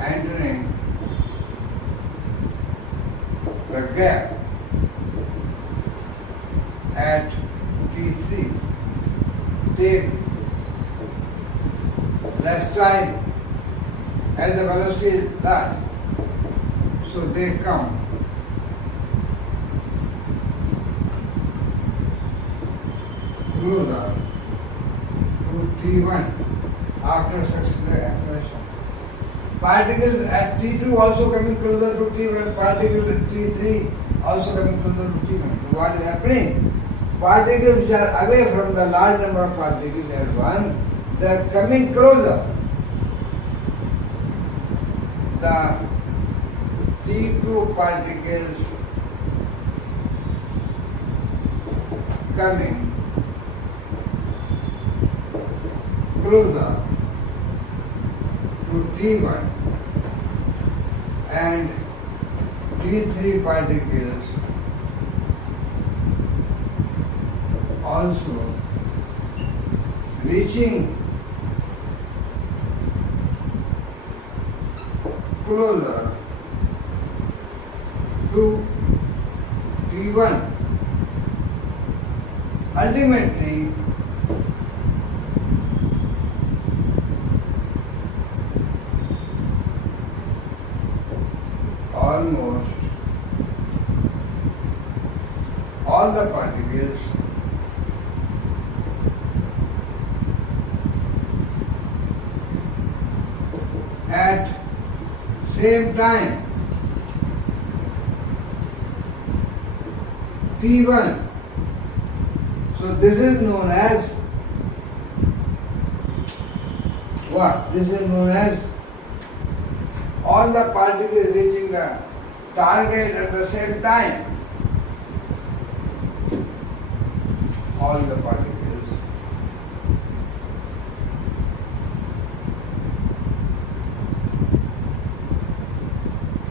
entering the gap at T3 take less time as the velocity is large. So they come closer to T1 after successive acceleration. Particles at T2 also coming closer to T1, particles at T3 also coming closer to T1. So what is happening? Particles which are away from the large number of particles at 1, they are coming closer. The T2 particles coming closer to T1 and T3 particles also reaching closer to T1. Ultimately, almost all the particles at same time T1. So this is known as what? This is known as all the particles reaching the target at the same time. All the particles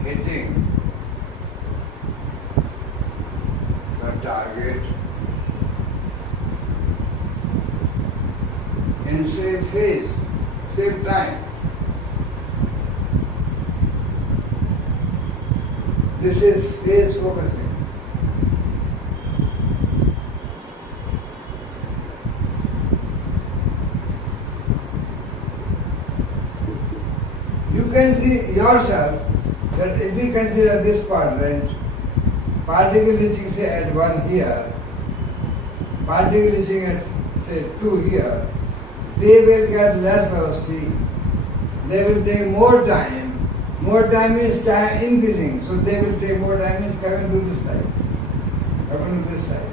hitting the target in same phase, same time. This is phase focusing. You can see yourself that if we consider this quadrant, particle reaching say at 1 here, particle reaching at say 2 here, they will get less velocity, they will take more time. More time is time increasing, so they will take more time is coming to this side. Coming to this side.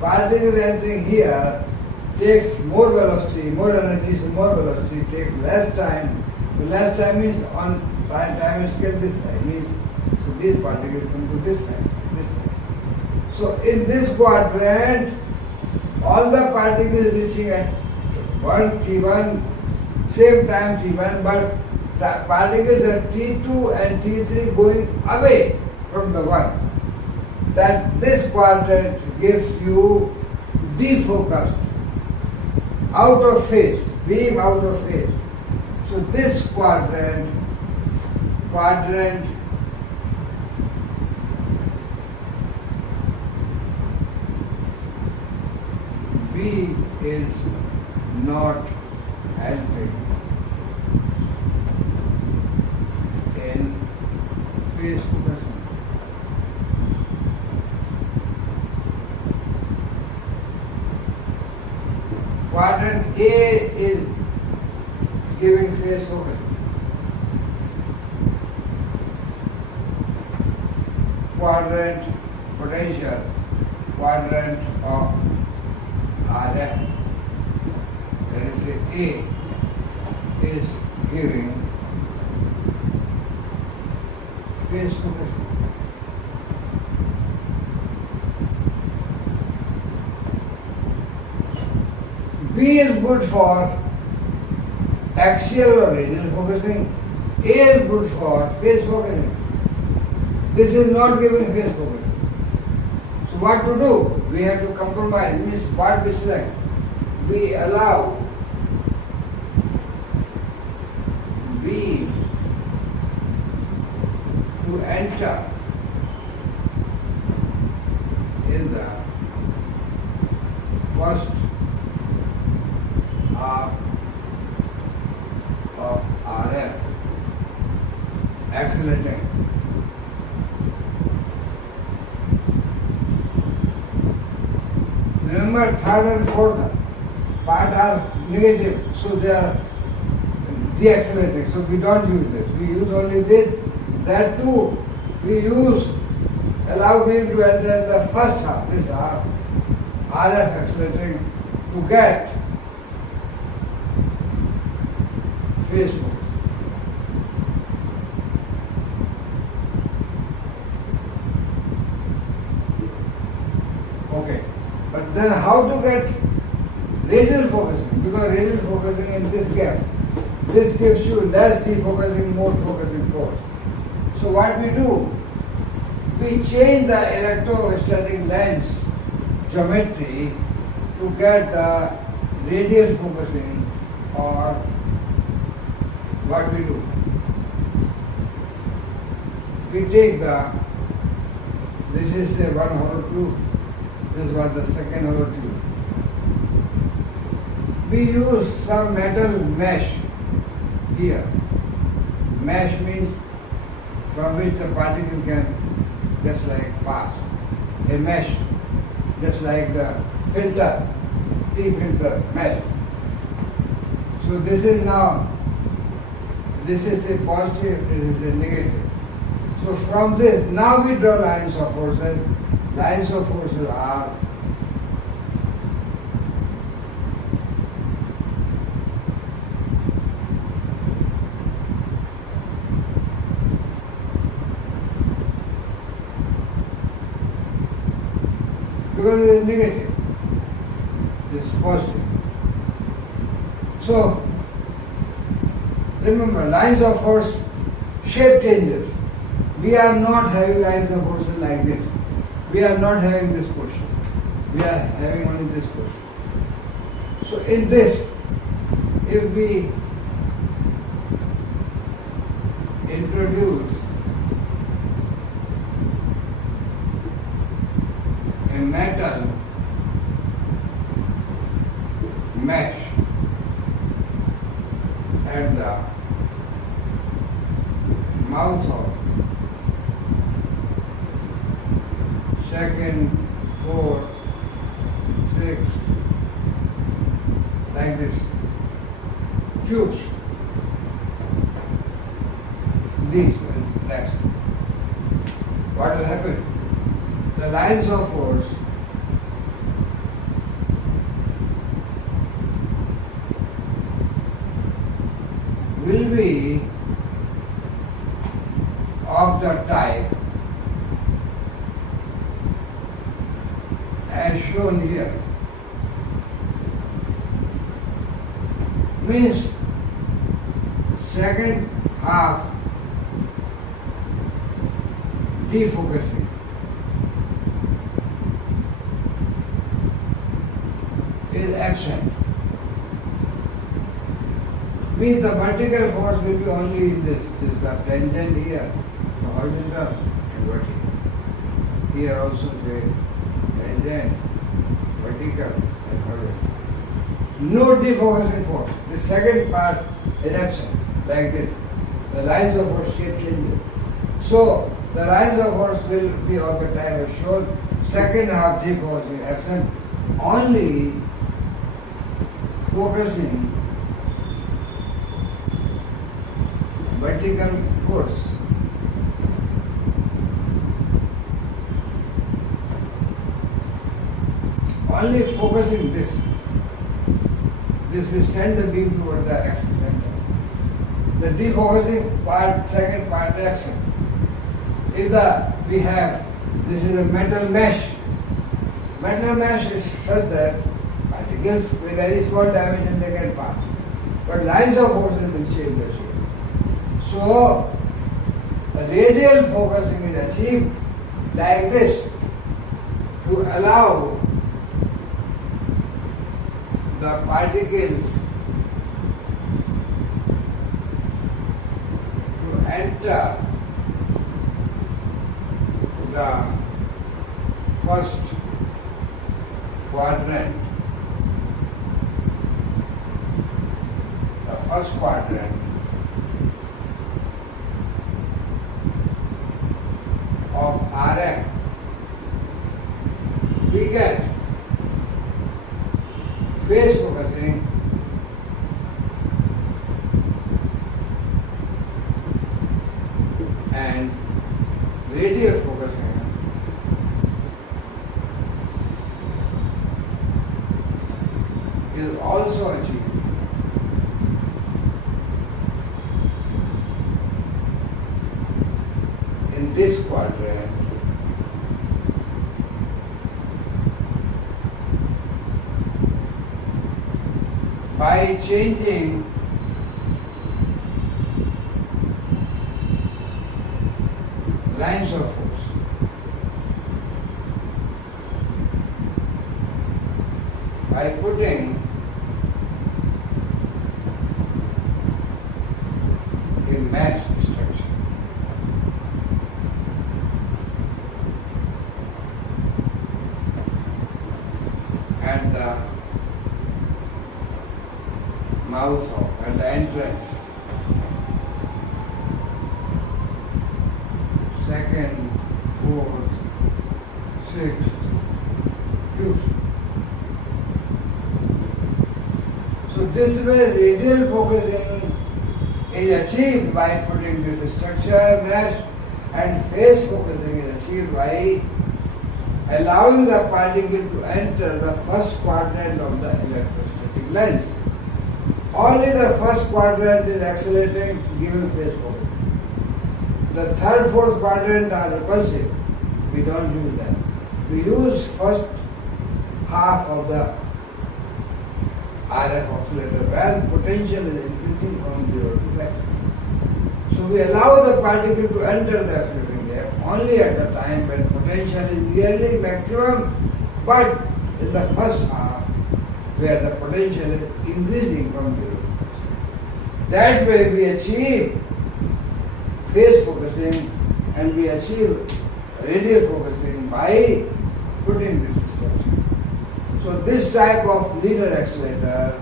Particles entering here takes more velocity, more energy, so more velocity, takes less time. The less time is on time scale this side. Means so these particles come to this side, this side. So in this quadrant, all the particles reaching at 1 T1, same time T1, but the particles at T2 and T3 going away from the 1. That this quadrant gives you defocused, out of phase, beam out of phase. So this quadrant B is not helping in phase focusing. Quadrant A is giving phase focus. Quadrant potential, quadrant of RF, that is A, is giving phase focus. B is good for axial or radial focusing. A is good for phase focusing. This is not giving phase focusing. So what to do? We have to compromise. Means what we select? We allow B to enter in the first half of RF, accelerating. Remember, third and fourth part are negative, so they are deaccelerating. So we don't use this. We use only this. That too, we use allow beam to enter the first half, this half, RF accelerating to get phase focus. Okay, but then how to get Radial focusing, because radial focusing in this gap, this gives you less defocusing, more focusing force. So what we do, we change the electrostatic lens geometry to get the radial focusing, or what we do, we take this is a one hollow tube, this was the second hollow tube. We use some metal mesh here. Mesh means from which the particle can just like pass. A mesh, just like the filter, tea filter mesh. So this is now, this is a positive, this is a negative. So from this, now we draw lines of forces. Lines of forces are because it is negative, this is positive. So remember, lines of force shape changes. We are not having lines of forces like this. We are not having this portion. We are having only this portion. So in this, if we introduce a metal mesh at the mouth of second, fourth, sixth, like this, tubes, these will relax. What will happen? The lines of force will be of the type as shown here. Means second half defocusing is absent. Means the vertical force will be only in this. This is the tangent here, the horizontal and vertical. Here also the tangent, vertical and horizontal. No defocusing force. The second part is absent, like this. The lines of force shape changes. So the lines of force will be of the type as shown. Second half defocusing absent. Only focusing vertical force. Only focusing this. This will send the beam toward the axis center. The defocusing part, second part, the action. If we have, this is a metal mesh. Metal mesh is such that particles with very small dimension they can pass. But lines of forces will change the shape. So, the radial focusing is achieved like this to allow the particles to enter the first quadrant. The first quadrant of RF, we get phase focusing and radial focusing is also achieved. In this quadrant, by changing lines of force. By putting a mass structure. And the mouth of and the entrance. Second, fourth, sixth, fifth. So this way radial focusing is achieved by putting this structure mesh, and phase focusing is achieved by allowing the particle to enter the first quadrant of the electrostatic lens. Only the first quadrant is accelerating given phase focus. The third, fourth quadrant are repulsive. We don't use them. We use first half of the RF oscillator where potential is increasing from 0 to maximum. So we allow the particle to enter the accelerating gap only at the time when potential is nearly maximum, but in the first half where the potential is increasing from 0 to maximum. That way we achieve phase focusing and we achieve radial focusing by putting this structure. So this type of linear accelerator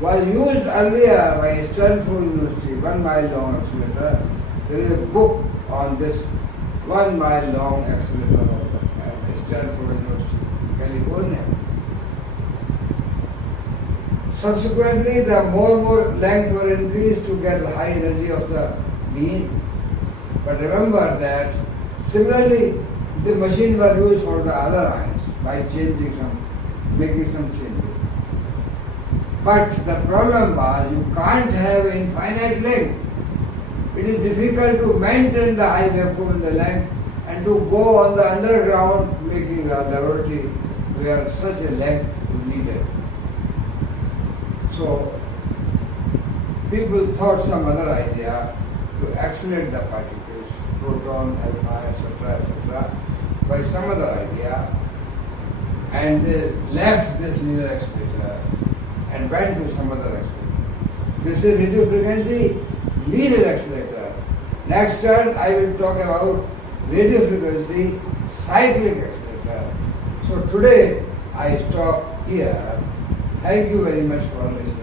was used earlier by Stanford University, 1 mile long accelerator. There is a book on this 1 mile long accelerator at Stanford University, California. Subsequently, the more length were increased to get the high energy of the beam. But remember that similarly, the machine were used for the other ions by making some changes. But the problem was you can't have infinite length. It is difficult to maintain the high vacuum in the length and to go on the underground making a laboratory where such a length is needed. So people thought some other idea to accelerate the particles, proton, alpha, etc., by some other idea, and they left this linear accelerator and went to some other accelerator. This is radio frequency linear accelerator. Next turn I will talk about radio frequency cyclic accelerator. So today I stop here. Thank you very much for listening.